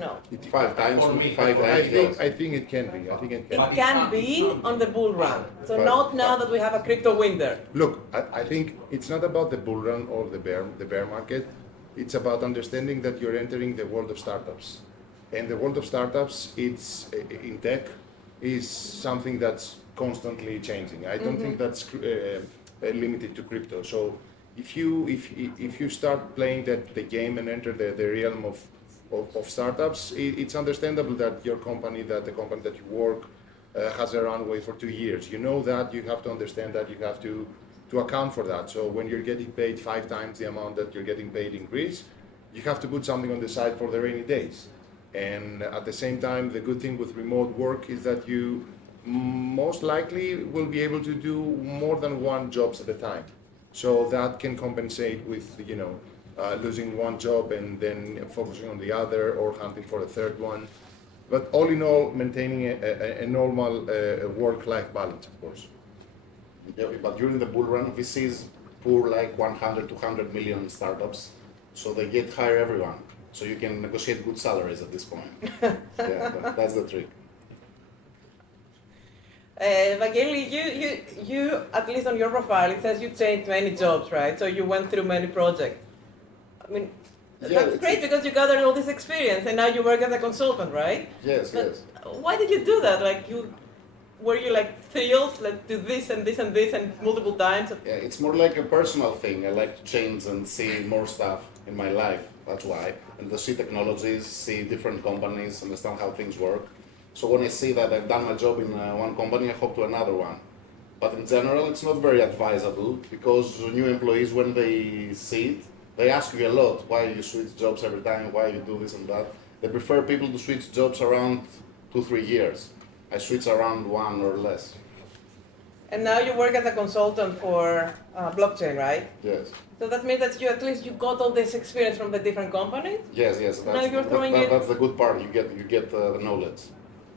No. 5 times. For me, 5 for times. me, I think it can be. I think it can It be. can be on the bull run. So But- not now that we have a crypto winter. Look, I think it's not about the bull run or the bear market. It's about understanding that you're entering the world of startups. And the world of startups, it's in tech, is something that's constantly changing. I don't think that's limited to crypto. So if you start playing the game and enter the realm of startups, it's understandable that your company, that the company that you work, has a runway for 2 years. You know that, you have to understand that, you have to account for that. So when you're getting paid 5 times the amount that you're getting paid in Greece, you have to put something on the side for the rainy days. And at the same time, the good thing with remote work is that you most likely will be able to do more than one job at a time. So that can compensate with, losing one job and then focusing on the other or hunting for a third one. But all in all, maintaining a normal work-life balance, of course. Yeah, but during the bull run, VCs pour like 100, 200 million startups, so they hire everyone. So you can negotiate good salaries at this point. Yeah, that's the trick. Vangeli, you, at least on your profile, it says you changed many jobs, right? So you went through many projects. I mean, that's great because you gathered all this experience and now you work as a consultant, right? Yes, But yes. why did you do that? Were you like thrilled, like do this and this and this and multiple times? Yeah, it's more like a personal thing. I like to change and see more stuff in my life. That's why. And to see technologies, see different companies, understand how things work. So when I see that I've done my job in one company, I hope to another one. But in general, it's not very advisable because new employees, when they see it, they ask you a lot why you switch jobs every time, why you do this and that. They prefer people to switch jobs around 2-3 years. I switch around 1 or less. And now you work as a consultant for blockchain, right? Yes. So that means that you got all this experience from the different companies? Yes. Now you're throwing it. That's the good part. You get the knowledge.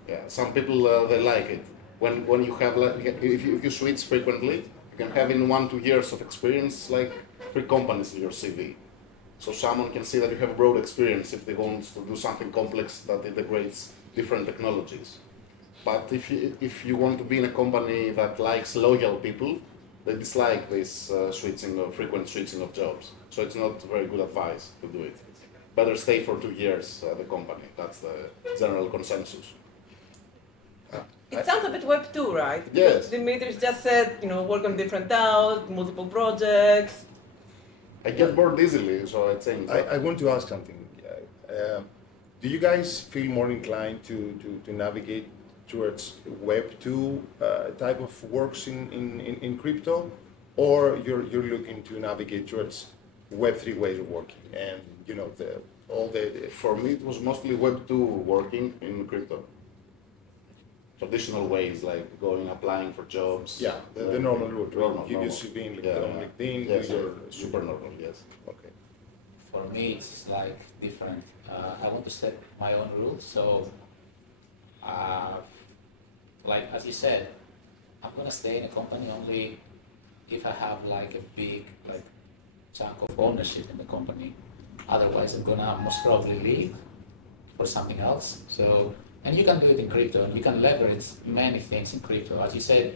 Yeah. Some people they like it. When you have if you switch frequently, you can have in 1-2 years of experience like 3 companies in your CV. So someone can see that you have broad experience if they want to do something complex that integrates different technologies. But if you want to be in a company that likes loyal people, they dislike this frequent switching of jobs. So it's not very good advice to do it. Better stay for 2 years at the company. That's the general consensus. It sounds a bit Web 2, right? Yes. Dimitris just said, work on different DAOs, multiple projects. I get bored easily, so I change. I want to ask something. Do you guys feel more inclined to navigate towards Web 2 type of works in crypto, or you're looking to navigate towards Web 3 ways of working, and For me, it was mostly Web 2 working in crypto. Traditional ways like applying for jobs. Yeah, the normal route, right? Normal, Give your normal. CV Yeah. on LinkedIn, Yes, do your super normal, yes. Okay. For me, it's like different. I want to set my own rules. So, like as you said, I'm gonna stay in a company only if I have like a big chunk of ownership in the company. Otherwise, I'm gonna most probably leave for something else. So, and you can do it in crypto, and you can leverage many things in crypto. As you said,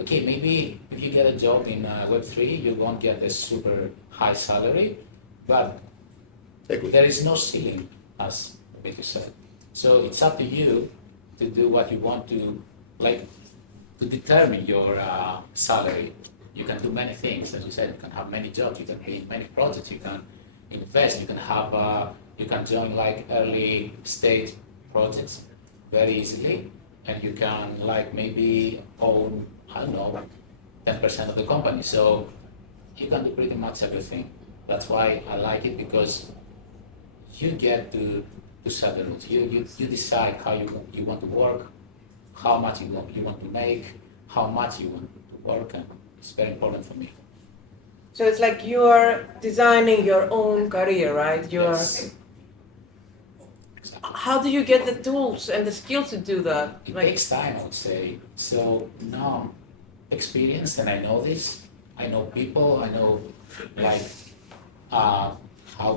okay, maybe if you get a job in Web3, you won't get a super high salary, but there is no ceiling, as Vicky said. So it's up to you to do what you want to, to determine your salary. You can do many things, as you said. You can have many jobs. You can be in many projects. You can invest. You can have. You can join early stage projects very easily, and you can maybe own 10% of the company. So you can do pretty much everything. That's why I like it, because you get to set the rules. You decide how you want to work, how much you want to make, how much you want to work, and it's very important for me. So it's like you're designing your own career, right? Yes. How do you get the tools and the skills to do that? It takes time, I would say. So now I'm experienced and I know this. I know people. I know how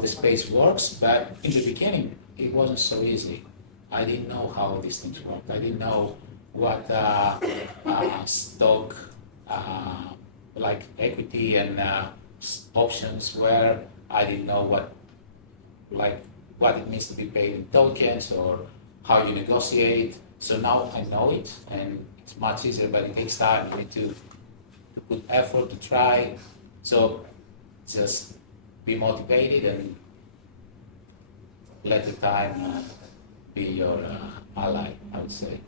the space works. But in the beginning, it wasn't so easy. I didn't know how these things work. I didn't know what stock, equity and options were. I didn't know what it means to be paid in tokens or how you negotiate. So now I know it, and it's much easier, but it takes time. You need to put effort to try. So just be motivated and let the time be your ally, I would say.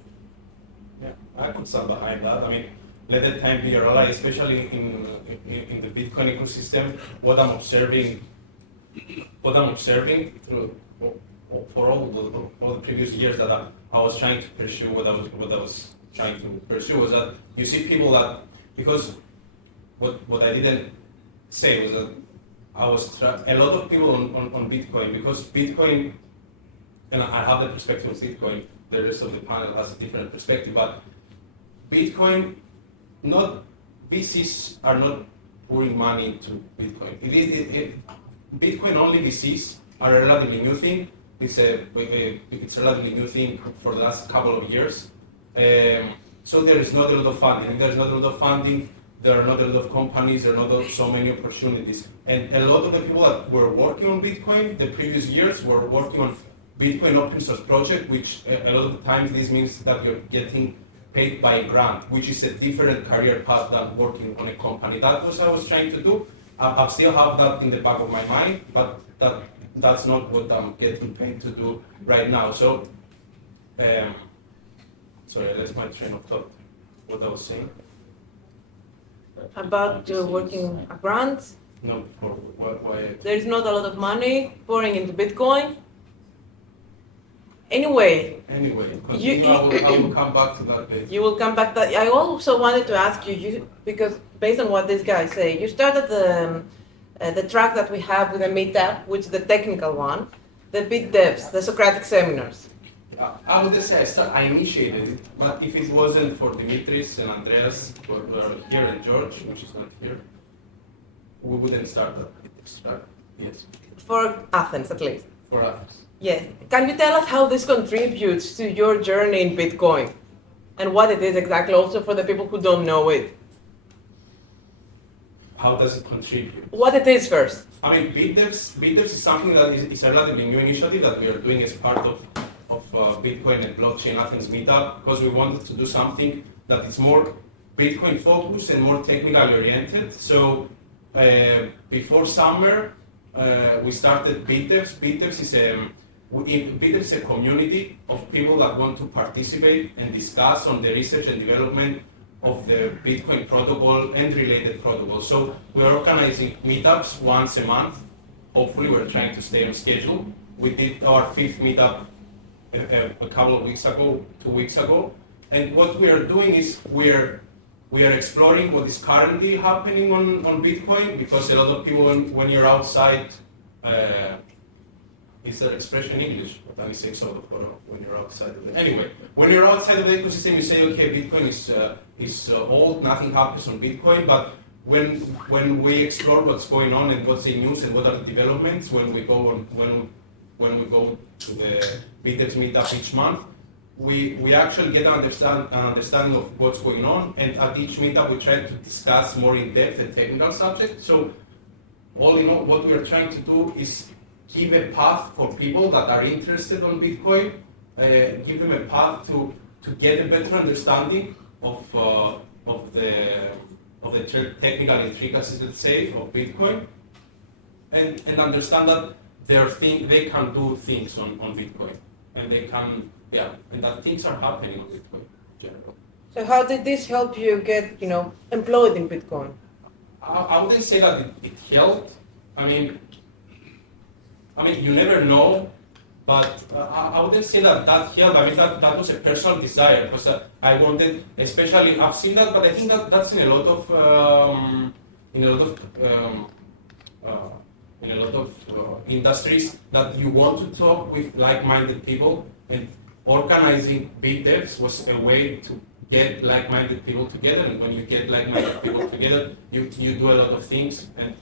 Yeah, I could stand behind that. I mean, let the time be your ally, especially in the Bitcoin ecosystem. What I'm observing for all the previous years that I was trying to pursue, what I was trying to pursue was that you see people that, because what I didn't say was that a lot of people on Bitcoin, because Bitcoin, and I have the perspective of Bitcoin, the rest of the panel has a different perspective, but Bitcoin, VCs are not pouring money into Bitcoin. Bitcoin only VCs are a relatively new thing. It's a relatively new thing for the last couple of years. So there is not a lot of funding. There are not a lot of companies, there are not so many opportunities. And a lot of the people that were working on Bitcoin the previous years were working on Bitcoin open source project, which a lot of times this means that you're getting paid by grant, which is a different career path than working on a company. That was what I was trying to do. I still have that in the back of my mind, but that's not what I'm getting paid to do right now. So, sorry, that's my train of thought, what I was saying. About working a grant? No, why? There is not a lot of money pouring into Bitcoin. Anyway, I will come back to that later. you will come back. I also wanted to ask you, because based on what these guys say, you started the track that we have with the meetup, which is the technical one, the Bit Devs, the Socratic seminars. I would just say I initiated it, but if it wasn't for Dimitris and Andreas, who are here, and George, which is not here, we wouldn't start that. Yes. For Athens, at least. For us. Yes. Can you tell us how this contributes to your journey in Bitcoin? And what it is exactly, also for the people who don't know it? how does it contribute? What it is first. I mean, BitDevs is something that is a relatively new initiative that we are doing as part of Bitcoin and Blockchain Athens meetup, because we wanted to do something that is more Bitcoin focused and more technically oriented. So before summer, we started BitDevs. BitDevs is a community of people that want to participate and discuss on the research and development of the Bitcoin protocol and related protocols. So we are organizing meetups once a month. Hopefully we're trying to stay on schedule. We did our 5th meetup a couple of weeks ago, 2 weeks ago. And what we are doing is we are exploring what is currently happening on Bitcoin, because a lot of people, when you're outside, is that expression in English? Let me say sort of when you're outside of it. Anyway, when you're outside of the ecosystem, you say, okay, Bitcoin is old, nothing happens on Bitcoin. But when we explore what's going on and what's in news and what are the developments, when we go to the BitDevs meetup each month, we actually get an understanding of what's going on, and at each meetup we try to discuss more in-depth and technical subjects. So all in all, what we are trying to do is give a path for people that are interested on Bitcoin, give them a path to get a better understanding of the technical intricacies, let's say, of Bitcoin, and understand that they can do things on Bitcoin, and they can, and that things are happening on Bitcoin in general. So how did this help you get, employed in Bitcoin? I wouldn't say that it helped. I mean, you never know, but I wouldn't say that helped. I mean, that was a personal desire, because I wanted, especially, I've seen that, but I think that's in a lot of industries, that you want to talk with like-minded people, and organizing BitDevs was a way to get like-minded people together. And when you get like-minded people together, you do a lot of things, and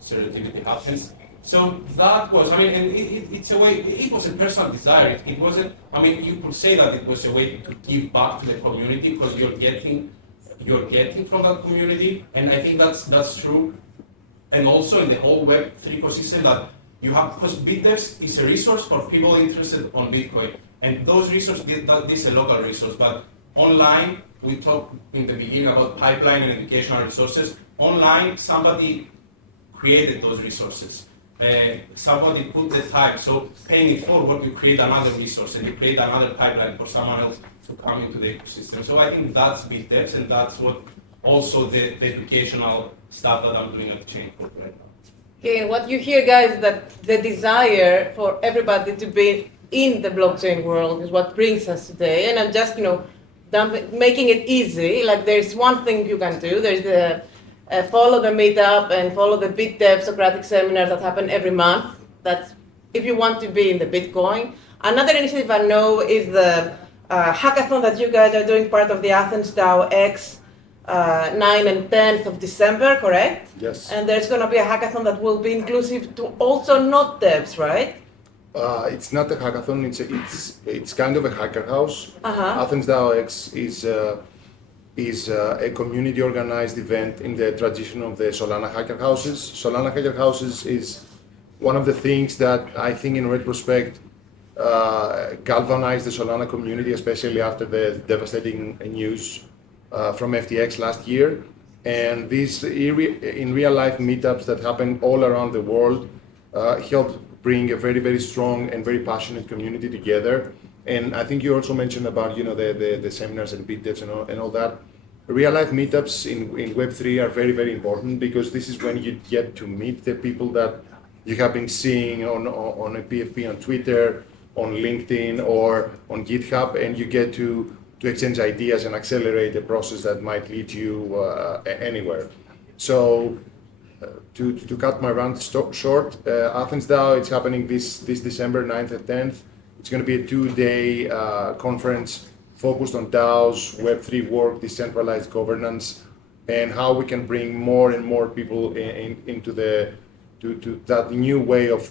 serendipity happens. So that was, and it's a way, it was a personal desire. It wasn't, you could say that it was a way to give back to the community, because you're getting from that community, and I think that's true. And also in the whole Web3 ecosystem, that you have, because BitDevs is a resource for people interested on Bitcoin, and those resources, this is a local resource, but online, we talked in the beginning about pipeline and educational resources. Online, somebody created those resources. Somebody put the time, so paying it forward, you create another resource, and you create another pipeline for someone else to come into the ecosystem. So I think that's BitDevs, and that's what also the educational stuff that I'm doing at Chain Corp right now. Okay, and what you hear, guys, is that the desire for everybody to be in the blockchain world is what brings us today. And I'm just, making it easy. Like, there's one thing you can do. There's the follow the meetup and follow the BitDev Socratic seminars that happen every month. That's if you want to be in the Bitcoin. Another initiative I know is the hackathon that you guys are doing, part of the Athens DAO X, 9 and 10th of December, correct? Yes. And there's going to be a hackathon that will be inclusive to also not devs, right? It's not a hackathon. It's kind of a hacker house. Athens DAO X is a community organized event in the tradition of the Solana hacker houses. Solana hacker houses is one of the things that I think, in retrospect, galvanized the Solana community, especially after the devastating news from FTX last year. And these in real life meetups that happen all around the world helped bring a very, very strong and very passionate community together. And I think you also mentioned about the seminars and BitDevs and all that. Real life meetups in Web3 are very, very important, because this is when you get to meet the people that you have been seeing on a PFP on Twitter, on LinkedIn, or on GitHub, and you get to exchange ideas and accelerate a process that might lead you anywhere. So to cut my rant short, Athens DAO, it's happening this December 9th and 10th. It's going to be a 2-day conference focused on DAOs, Web3 work, decentralized governance, and how we can bring more and more people into to that new way of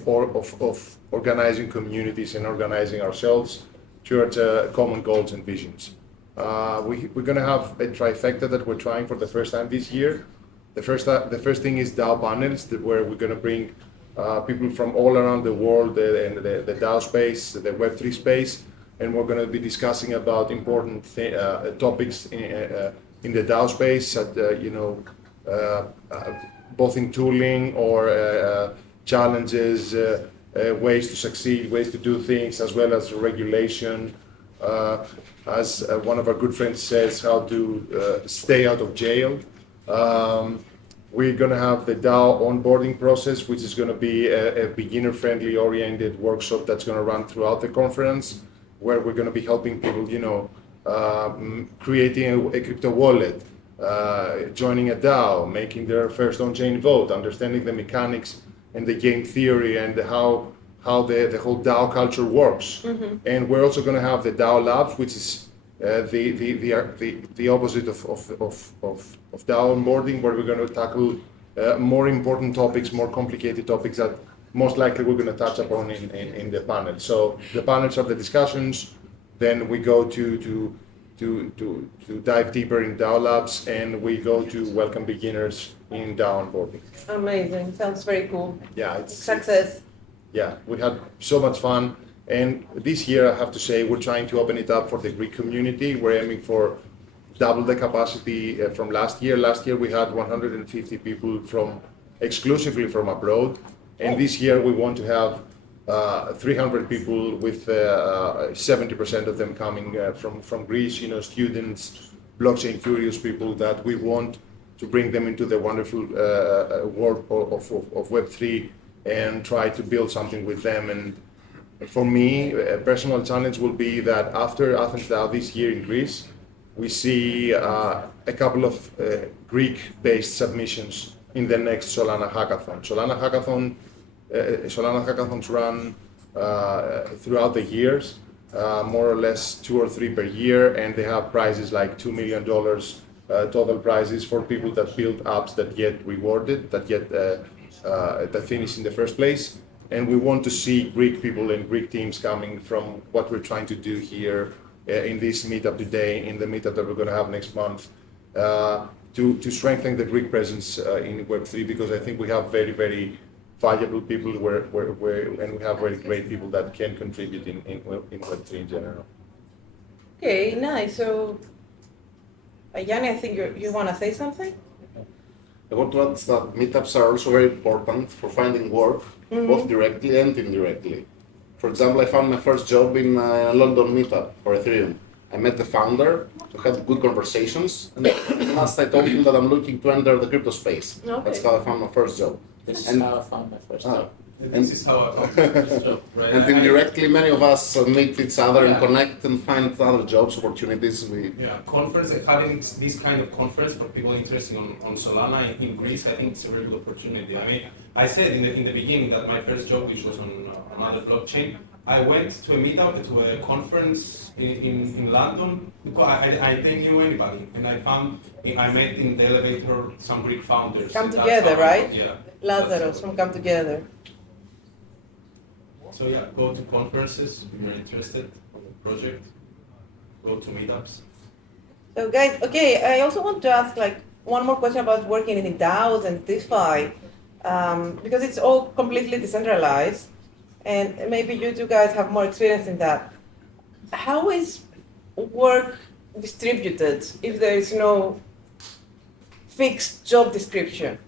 organizing communities and organizing ourselves towards common goals and visions. We're going to have a trifecta that we're trying for the first time this year. the first thing is DAO panels, where we're going to bring people from all around the world and the DAO space, the Web3 space, and we're going to be discussing about important topics in the DAO space, both in tooling or challenges, ways to succeed, ways to do things, as well as regulation. As one of our good friends says, how to stay out of jail. We're going to have the DAO onboarding process, which is going to be a beginner-friendly oriented workshop that's going to run throughout the conference, where we're going to be helping people, creating a crypto wallet, joining a DAO, making their first on-chain vote, understanding the mechanics and the game theory and how the whole DAO culture works. And we're also going to have the DAO labs, which is the opposite of DAO onboarding, where we're going to tackle more important topics, more complicated topics that most likely we're going to touch upon in the panel. So the panels are the discussions, then we go to dive deeper in DAO labs, and we go to welcome beginners in DAO onboarding. Amazing. Sounds very cool. Yeah, it's Success. Yeah, we had so much fun. And this year, I have to say, we're trying to open it up for the Greek community. We're aiming for double the capacity from last year. Last year, we had 150 people exclusively from abroad. And this year, we want to have 300 people, with 70% of them coming from Greece, students, blockchain curious people that we want to bring them into the wonderful world of Web3 and try to build something with them. And for me, a personal challenge will be that after Athens DAO this year in Greece, we see a couple of Greek-based submissions in the next Solana hackathon. Solana hackathons run throughout the years, more or less 2 or 3 per year, and they have prizes like $2 million total prizes for people that build apps that get rewarded, that finish in the first place. And we want to see Greek people and Greek teams coming from what we're trying to do here in this meetup today, in the meetup that we're going to have next month, to strengthen the Greek presence in Web3, because I think we have very, very valuable people and we have very great people that can contribute in Web3 in general. Okay, nice. So, Yanni, I think you want to say something? I want to add that meetups are also very important for finding work, both directly and indirectly. For example, I found my first job in a London meetup for Ethereum. I met the founder, we had good conversations, and last I told him that I'm looking to enter the crypto space. Okay. That's how I found my first job. This is And- how I found my first job. This is how I found my first job, right? And indirectly, many of us meet each other and Yeah. connect and find other jobs, opportunities. Conference, and having this kind of conference for people interested on Solana in Greece, I think it's a very good opportunity. I mean, I said in the beginning that my first job, which was on another blockchain, I went to a meetup, to a conference in London, because I didn't know anybody, and I met in the elevator some Greek founders. Come and that's together, how I right? got- Yeah. Lazarus from Come Together. So yeah, go to conferences if you're interested in the project. Go to meetups. So guys, okay, I also want to ask one more question about working in DAOs and DeFi, because it's all completely decentralized, and maybe you two guys have more experience in that. How is work distributed if there is no fixed job description?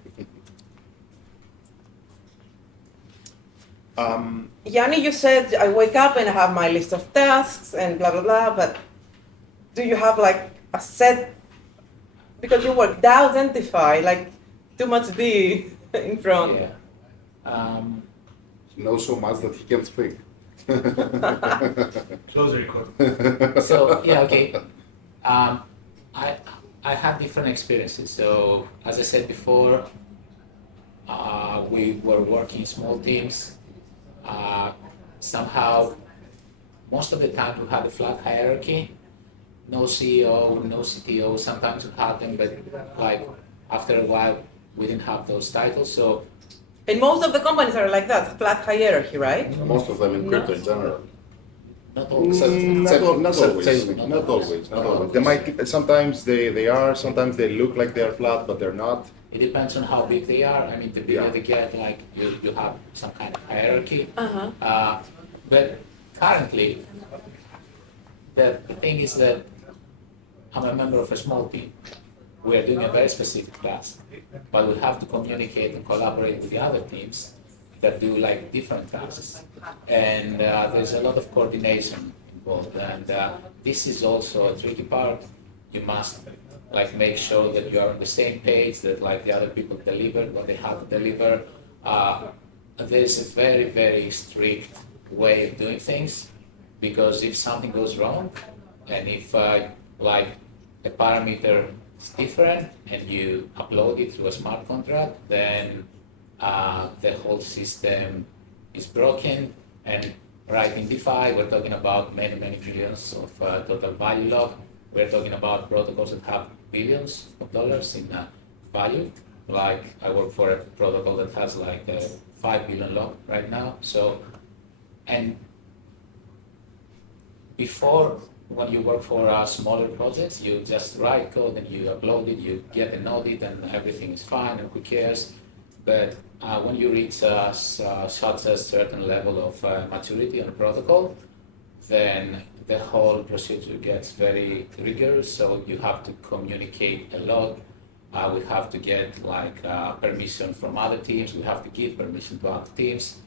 Yanni, you said I wake up and I have my list of tasks and blah, blah, blah, but do you have a set, because you work DAOs and DeFi, too much D in front? Yeah. He knows so much that he can't speak. Close the record. So yeah, okay. I had different experiences. So as I said before, we were working in small teams. Somehow, most of the time we had a flat hierarchy. No CEO, no CTO. Sometimes we had them, but after a while, we didn't have those titles. So. And most of the companies are like that, flat hierarchy, right? Most of them in crypto in general. Not always. Not always. They might sometimes they are, sometimes they look like they are flat, but they're not. It depends on how big they are. I mean, the bigger Yeah. they get, like you have some kind of hierarchy. Uh-huh. But currently, the thing is that I'm a member of a small team. We are doing a very specific task, but we have to communicate and collaborate with the other teams that do like different tasks. And there's a lot of coordination involved. And this is also a tricky part. You must like make sure that you are on the same page, that like the other people deliver what they have to deliver. There's a very, very strict way of doing things, because if something goes wrong, and if like a parameter is different and you upload it through a smart contract, then the whole system is broken. And right in DeFi, we're talking about many, many billions of total value lock. We're talking about protocols that have billions of dollars in value. Like I work for a protocol that has like a 5 billion lock right now. So, and before, when you work for smaller projects, you just write code and you upload it, you get an audit and everything is fine and who cares. But when you reach such a certain level of maturity on a protocol, then the whole procedure gets very rigorous. So you have to communicate a lot. We have to get like permission from other teams. We have to give permission to other teams.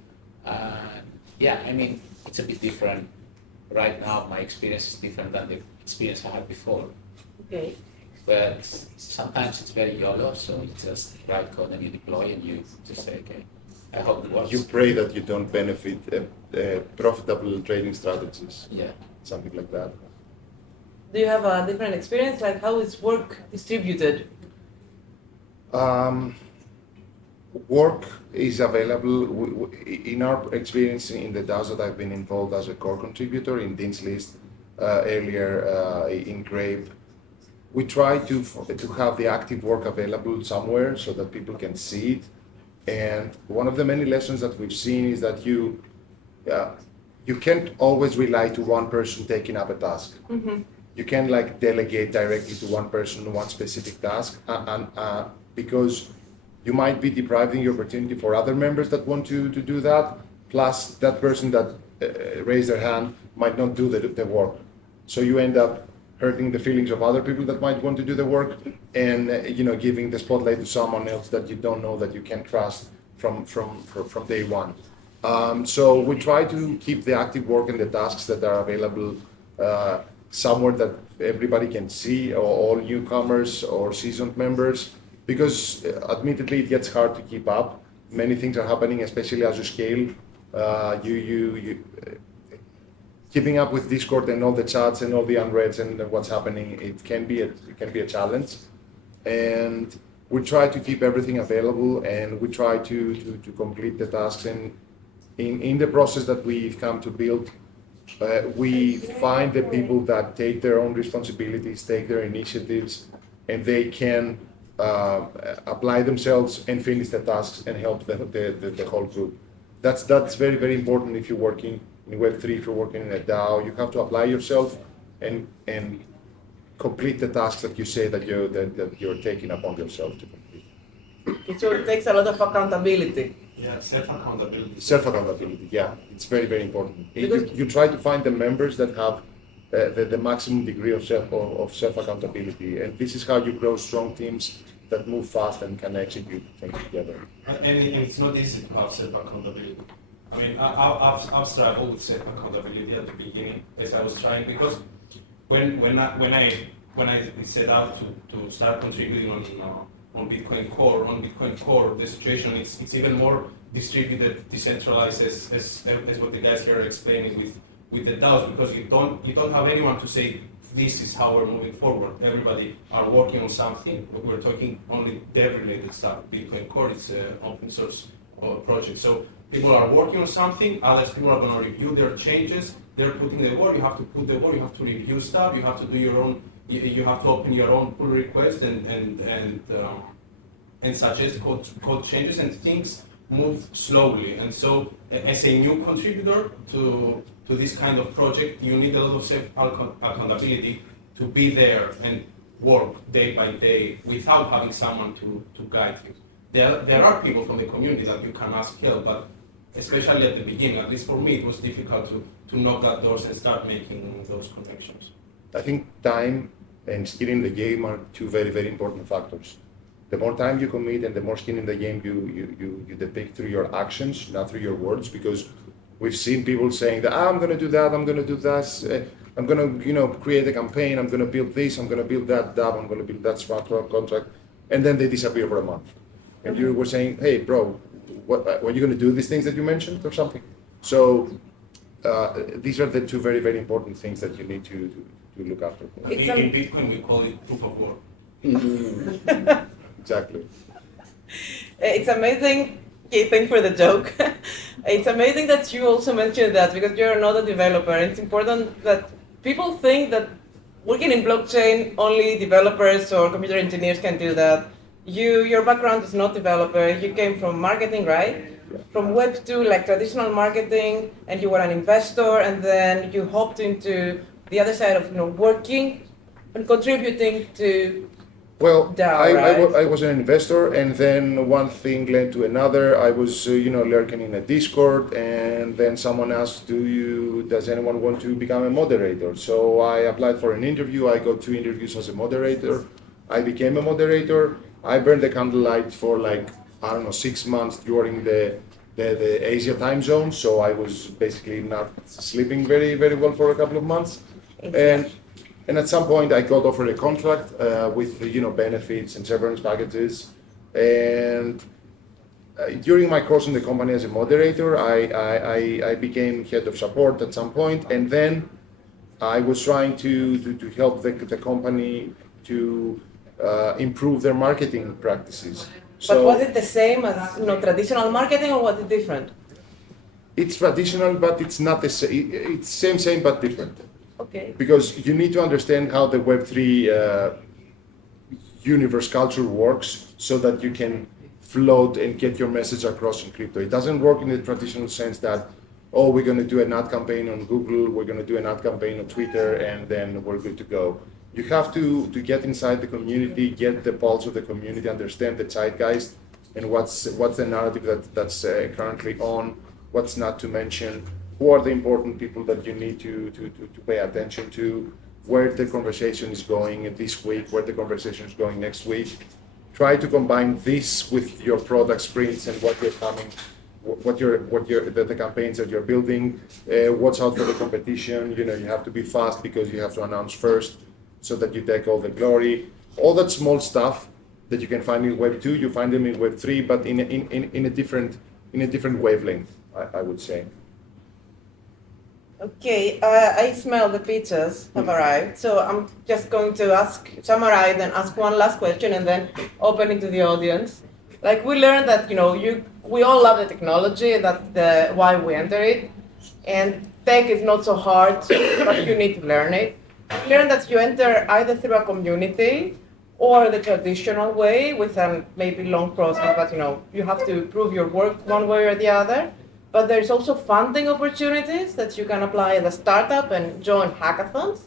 Yeah, I mean, it's a bit different. Right now, my experience is different than the experience I had before. Okay. But sometimes it's very YOLO, so you just write code and you deploy and you just say, okay, I hope it works. You pray that you don't benefit profitable trading strategies, Yeah. something like that. Do you have a different experience? Like how is work distributed? Work is available. In our experience in the DAOs that I've been involved as a core contributor in Dean's List, earlier in Grape, we try to have the active work available somewhere so that people can see it. And one of the many lessons that we've seen is that you can't always rely to one person taking up a task. Mm-hmm. You can like delegate directly to one person one specific task, because you might be depriving the opportunity for other members that want to do that. Plus, that person that raised their hand might not do the work. So you end up hurting the feelings of other people that might want to do the work, and giving the spotlight to someone else that you don't know, that you can trust from day one. So we try to keep the active work and the tasks that are available somewhere that everybody can see, or all newcomers or seasoned members, because admittedly it gets hard to keep up. Many things are happening, especially as you scale. Keeping up with Discord and all the chats and all the unreads and what's happening, it can be a challenge. And we try to keep everything available, and we try to complete the tasks. And in the process that we've come to build, we find the people that take their own responsibilities, take their initiatives, and they can apply themselves and finish the tasks and help the whole group. That's very, very important if you're working in Web3, if you're working in a DAO. You have to apply yourself and complete the tasks that you say that you're taking upon yourself to complete. So it takes a lot of accountability. Yeah, self-accountability. Self-accountability, yeah, it's very, very important. You try to find the members that have the maximum degree of self-accountability, and this is how you grow strong teams that move fast and can execute things together. And it's not easy to have self-accountability. I mean, I've struggled with self-accountability at the beginning as I was trying, because when I set out to start contributing on Bitcoin Core, the situation it's even more distributed, decentralized, as what the guys here are explaining with the DAOs, because you don't have anyone to say this is how we're moving forward. Everybody are working on something. We're talking only dev-related stuff. Bitcoin Core is an open source project, so people are working on something. Other people are going to review their changes. They're putting the work. You have to put the work. You have to review stuff. You have to do your own. You have to open your own pull request and suggest code changes, and things move slowly. And so, as a new contributor to this kind of project, you need a lot of self-accountability to be there and work day by day without having someone to guide you. There are people from the community that you can ask help, but especially at the beginning, at least for me, it was difficult to knock at doors and start making those connections. I think time and skin in the game are two very, very important factors. The more time you commit and the more skin in the game you depict through your actions, not through your words, because we've seen people saying that I'm going to do that, I'm going to do that, I'm going to create a campaign, I'm going to build this, I'm going to build that DAO, I'm going to build that smart contract, and then they disappear for a month. And you were saying, hey, bro, what are you going to do these things that you mentioned or something? So these are the two very, very important things that you need to look after. In Bitcoin, we call it proof of work. Exactly. It's amazing. Okay, thank for the joke. It's amazing that you also mentioned that because you're not a developer. It's important that people think that working in blockchain, only developers or computer engineers can do that. Your background is not developer. You came from marketing, right? Yeah. From Web 2, like traditional marketing, and you were an investor, and then you hopped into the other side of working and contributing to. Well, DAO, I was an investor, and then one thing led to another. I was, lurking in a Discord, and then someone asked, does anyone want to become a moderator? So I applied for an interview. I got 2 interviews as a moderator. I became a moderator. I burned the candlelight for 6 months during the Asia time zone. So I was basically not sleeping very, very well for a couple of months. And at some point, I got offered a contract with benefits and severance packages. And during my course in the company as a moderator, I became head of support at some point. And then I was trying to help the company to improve their marketing practices. But was it the same as traditional marketing, or was it different? It's traditional, but it's not the same. It's same, but different. Okay. Because you need to understand how the Web3 universe culture works so that you can float and get your message across in crypto. It doesn't work in the traditional sense that, we're going to do an ad campaign on Google, we're going to do an ad campaign on Twitter, and then we're good to go. You have to get inside the community, get the pulse of the community, understand the zeitgeist, and what's the narrative that's currently on, what's not to mention. Who are the important people that you need to pay attention to, where the conversation is going this week, where the conversation is going next week. Try to combine this with your product sprints and what you're coming, the campaigns that you're building, what's out for the competition. You have to be fast because you have to announce first so that you take all the glory. All that small stuff that you can find in Web 2, you find them in Web 3, but in a different wavelength, I would say. Okay, I smell the pizzas have arrived, so I'm just going to summarize and ask one last question and then open it to the audience. Like we learned that, we all love the technology, that's why we enter it, and tech is not so hard, but you need to learn it. We learned that you enter either through a community or the traditional way with a maybe long process, but you have to prove your work one way or the other. But there's also funding opportunities that you can apply as a startup and join hackathons.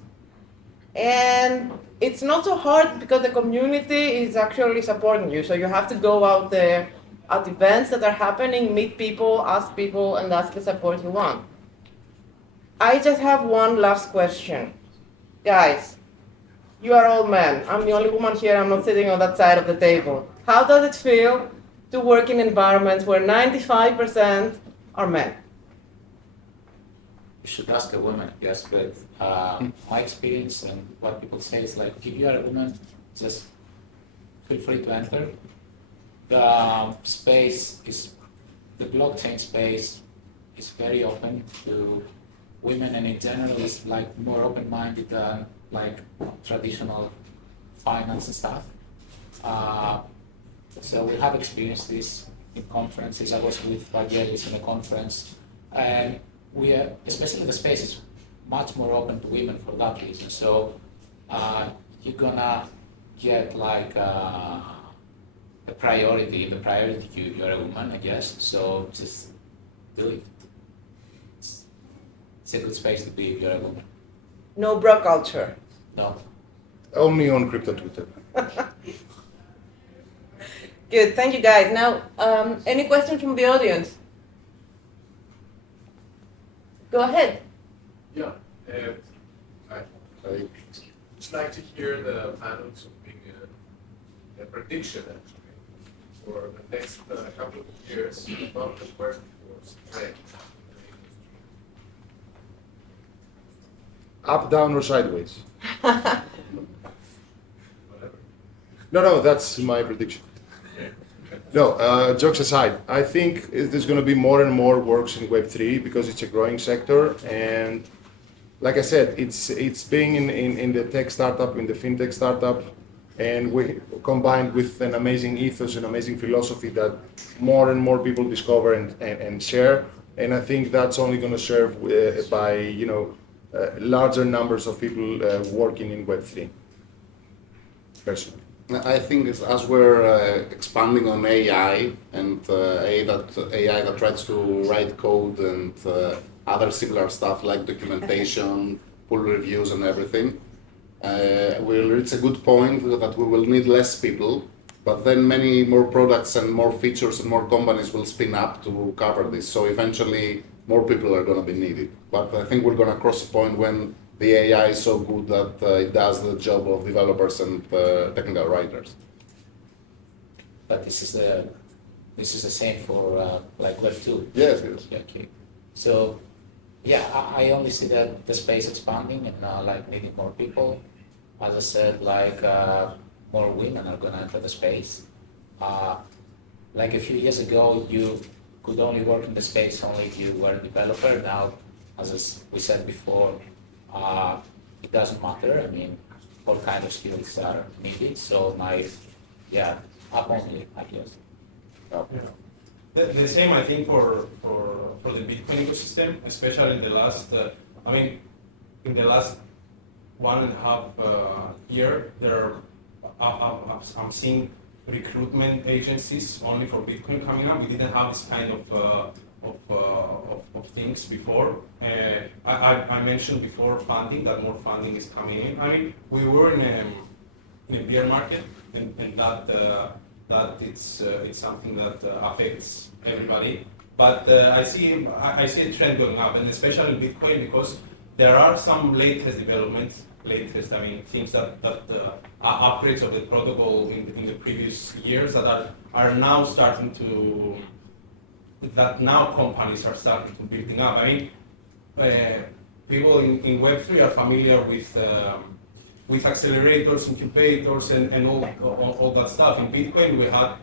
And it's not so hard because the community is actually supporting you. So you have to go out there at events that are happening, meet people, ask the support you want. I just have one last question. Guys, you are all men. I'm the only woman here. I'm not sitting on that side of the table. How does it feel to work in environments where 95% are men? You should ask a woman, yes, but my experience and what people say is like, if you are a woman, just feel free to enter. The blockchain space is very open to women, and in general is like more open-minded than like traditional finance and stuff. So we have experienced this in conferences. I was with Vangelis in a conference, and especially the space is much more open to women for that reason. So you're gonna get like the priority you're a woman, I guess. So just do it. It's a good space to be if you're a woman. No bro culture. No. Only on crypto Twitter. Good, thank you guys. Now, any questions from the audience? Go ahead. Yeah, I'd just like to hear the panels making a prediction actually for the next couple of years about the workforce trend. Up, down, or sideways? Whatever. No, that's my prediction. No, jokes aside, I think there's going to be more and more works in Web3 because it's a growing sector, and like I said, it's being in the tech startup, in the fintech startup, and we combined with an amazing ethos and amazing philosophy that more and more people discover and share, and I think that's only going to serve by larger numbers of people working in Web3. Personally. I think as we're expanding on AI and AI that tries to write code and other similar stuff like documentation, pull reviews and everything, we'll reach a good point that we will need less people, but then many more products and more features and more companies will spin up to cover this. So eventually more people are going to be needed. But I think we're going to cross a point when the AI is so good that it does the job of developers and technical writers. But this is the same for like Web 2. Yes, yes. Okay. So yeah, I only see that the space expanding and like needing more people. As I said, like more women are gonna enter the space. Like a few years ago, you could only work in the space only if you were a developer. Now, as we said before, it doesn't matter. I mean, all kind of skills are needed. So up only, I guess. The same, I think, for the Bitcoin ecosystem, especially in the last, in the last 1.5 year, I'm seeing recruitment agencies only for Bitcoin coming up. We didn't have this kind of things before. I mentioned before funding, that more funding is coming in. I mean, we were in a bear market, and that it's something that affects everybody. But I see a trend going up, and especially in Bitcoin, because there are some latest developments, things that are upgrades of the protocol in the previous years that are now starting to, that now companies are starting to building up. I mean, people in Web3 are familiar with accelerators, incubators, and all that stuff. In Bitcoin, we had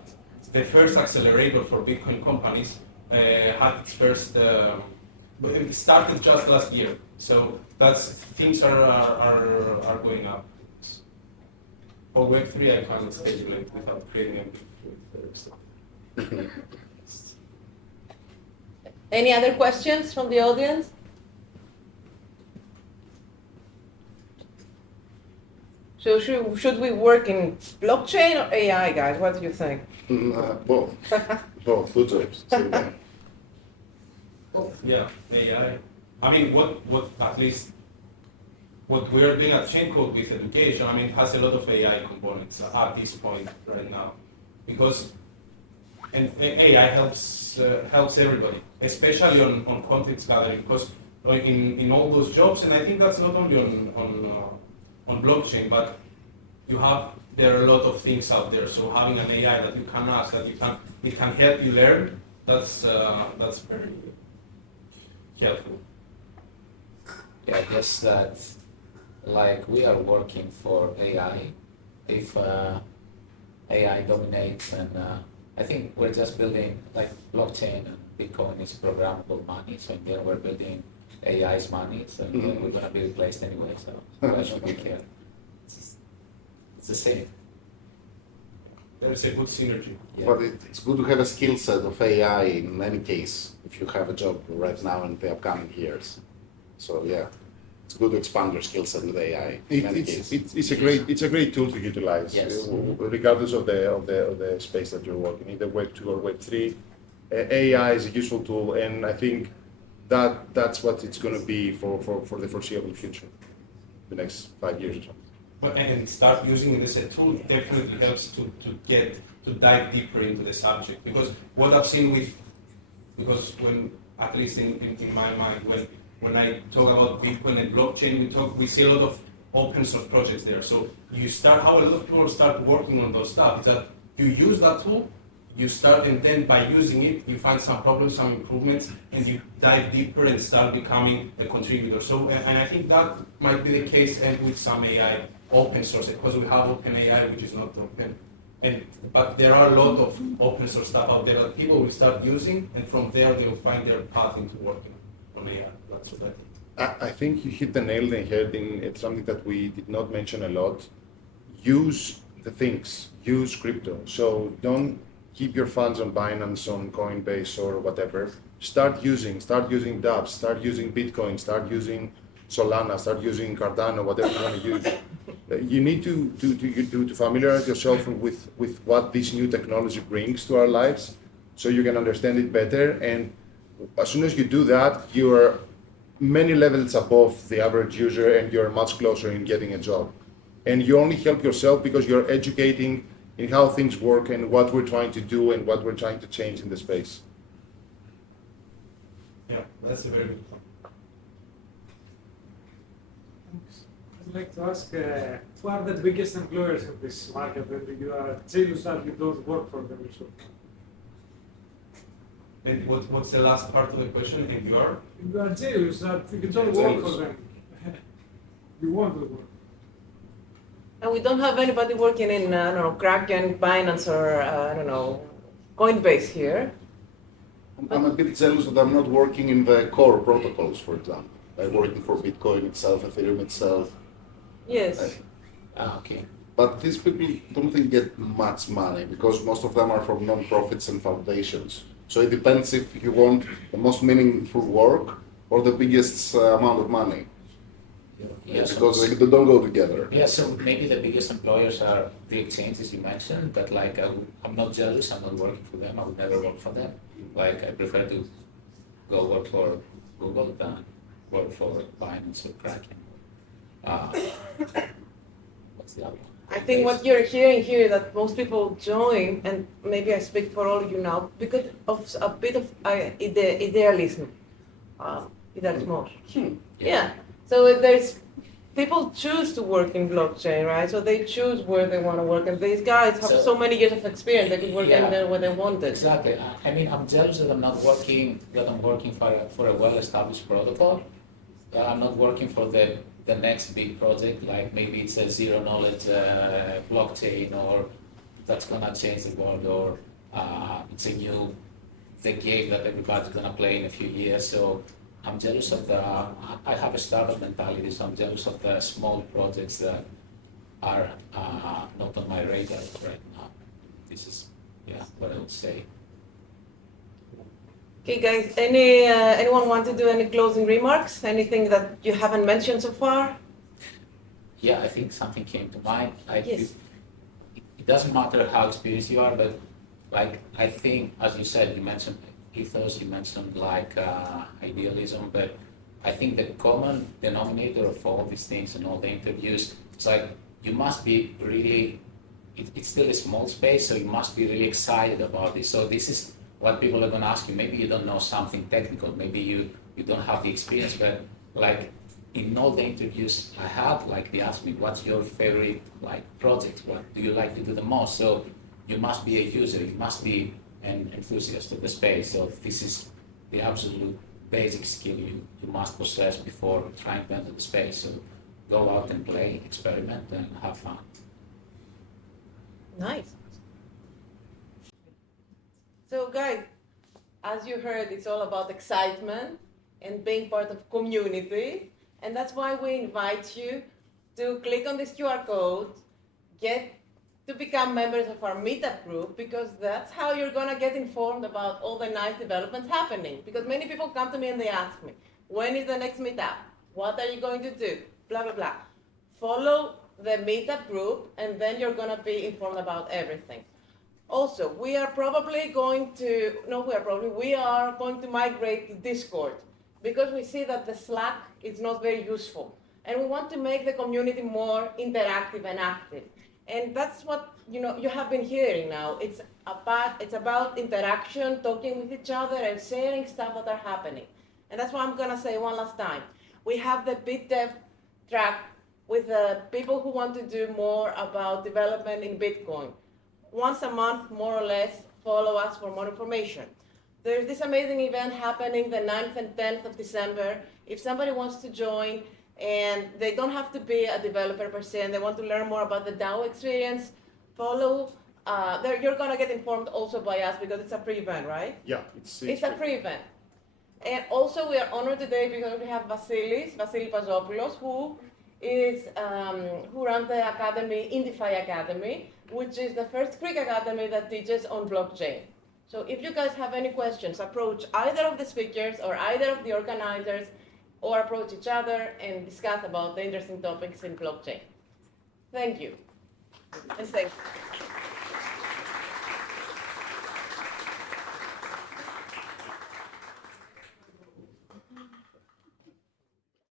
the first accelerator for Bitcoin companies had its first. It started just last year, so things are going up. For Web3, I can't speculate without creating a big. Any other questions from the audience? So should we work in blockchain or AI, guys? What do you think? Both. Both. Two jobs. Yeah, AI. I mean, what at least what we're doing at Chaincode with education, I mean, it has a lot of AI components at this point right now, because AI helps everybody, especially on context gathering, because in all those jobs, and I think that's not only on blockchain, but there are a lot of things out there. So having an AI that you can ask, that it can help you learn, that's very helpful. Yeah, I guess that like we are working for AI. If AI dominates, and I think we're just building like blockchain and Bitcoin is programmable money, so in the end we're building AI's money, so in the end we're gonna be replaced anyway. So I don't really care. It's the same. There is a good synergy. Yeah. But it's good to have a skill set of AI in any case if you have a job right now in the upcoming years. So yeah, it's good to expand your skill set with AI in any case. It's a great tool to utilize, Yes. Regardless of the space that you're working, either Web 2 or Web 3. AI is a useful tool, and I think that's what it's going to be for the foreseeable future, the next 5 years or so. but and start using it as a tool definitely helps to dive deeper into the subject. Because what I've seen because when, at least in my mind, when I talk about Bitcoin and blockchain, we see a lot of open source projects there. So how a lot of people start working on those stuff is that you use that tool, you start, and then by using it, you find some problems, some improvements, and you dive deeper and start becoming a contributor. So, and I think that might be the case and with some AI open source, because we have open AI, which is not open. But there are a lot of open source stuff out there that people will start using, and from there they will find their path into working on AI. That's what I think. I think you hit the nail on the head in something that we did not mention a lot. Use the things, use crypto. So don't keep your funds on Binance, on Coinbase, or whatever. Start using DAOs, start using Bitcoin, start using Solana, start using Cardano, whatever you want to use. You need to familiarize yourself with what this new technology brings to our lives, so you can understand it better. And as soon as you do that, you are many levels above the average user, and you're much closer in getting a job. And you only help yourself because you're educating in how things work and what we're trying to do and what we're trying to change in the space. Yeah, that's a very good point. I'd like to ask, who are the biggest employers in this market, and you are jealous that you don't work for them? So And what's the last part of the question? And you are? you are jealous that you don't work for them. You want to work. And we don't have anybody working in, I don't know, Kraken, Binance, or, I don't know, Coinbase here. I'm a bit jealous that I'm not working in the core protocols, for example. I'm working for Bitcoin itself, Ethereum itself. Yes. Okay. But these people don't think get much money because most of them are from non-profits and foundations. So it depends if you want the most meaningful work or the biggest amount of money. Yeah, Because they don't go together. Yeah, so maybe the biggest employers are the exchanges you mentioned, but like I'm not jealous, I'm not working for them, I would never work for them. Like I prefer to go work for Google than work for Binance or Kraken. What's the other one? I think what you're hearing here is that most people join, and maybe I speak for all of you now, because of a bit of idealism. Idealism. Yeah. So there's people choose to work in blockchain, right? So they choose where they want to work, and these guys have so many years of experience. They could work anywhere where they wanted. Exactly. I mean, I'm jealous that I'm working for a well-established protocol. I'm not working for the next big project, like maybe it's a zero-knowledge blockchain, or that's gonna change the world, or it's the game that everybody's gonna play in a few years. So I'm jealous of I have a startup mentality, so I'm jealous of the small projects that are not on my radar right now. This is, what I would say. Okay, guys, anyone want to do any closing remarks? Anything that you haven't mentioned so far? Yeah, I think something came to mind. Yes. It doesn't matter how experienced you are, but like I think, as you said, you mentioned ethos, you mentioned like idealism, but I think the common denominator of all these things and all the interviews, it's like you must be really, it's still a small space, so you must be really excited about this. So this is what people are going to ask you. Maybe you don't know something technical, maybe you don't have the experience, but like in all the interviews I had, like they asked me, what's your favorite like project? What do you like to do the most? So you must be a user, you must be an enthusiast of the space. So this is the absolute basic skill you must possess before trying to enter the space. So go out and play, experiment, and have fun. Nice. So guys, as you heard, it's all about excitement and being part of community. And that's why we invite you to click on this QR code, get to become members of our meetup group, because that's how you're gonna get informed about all the nice developments happening. Because many people come to me and they ask me, when is the next meetup? What are you going to do? Blah, blah, blah. Follow the meetup group, and then you're gonna be informed about everything. Also, we are going to migrate to Discord, because we see that the Slack is not very useful. and we want to make the community more interactive and active. And that's what you have been hearing now. It's about interaction, talking with each other, and sharing stuff that are happening. And that's what I'm gonna say one last time. We have the BitDev track with the people who want to do more about development in Bitcoin. Once a month, more or less, follow us for more information. There's this amazing event happening the 9th and 10th of December. If somebody wants to join, and they don't have to be a developer per se, and they want to learn more about the DAO experience, follow. You're gonna get informed also by us because it's a pre-event, right? Yeah, It's a pre-event. And also we are honored today because we have Vassilis Pazopoulos, who runs the academy, DeFi Academy, which is the first Greek academy that teaches on blockchain. So if you guys have any questions, approach either of the speakers or either of the organizers, or approach each other and discuss about the interesting topics in blockchain. Thank you. And thanks.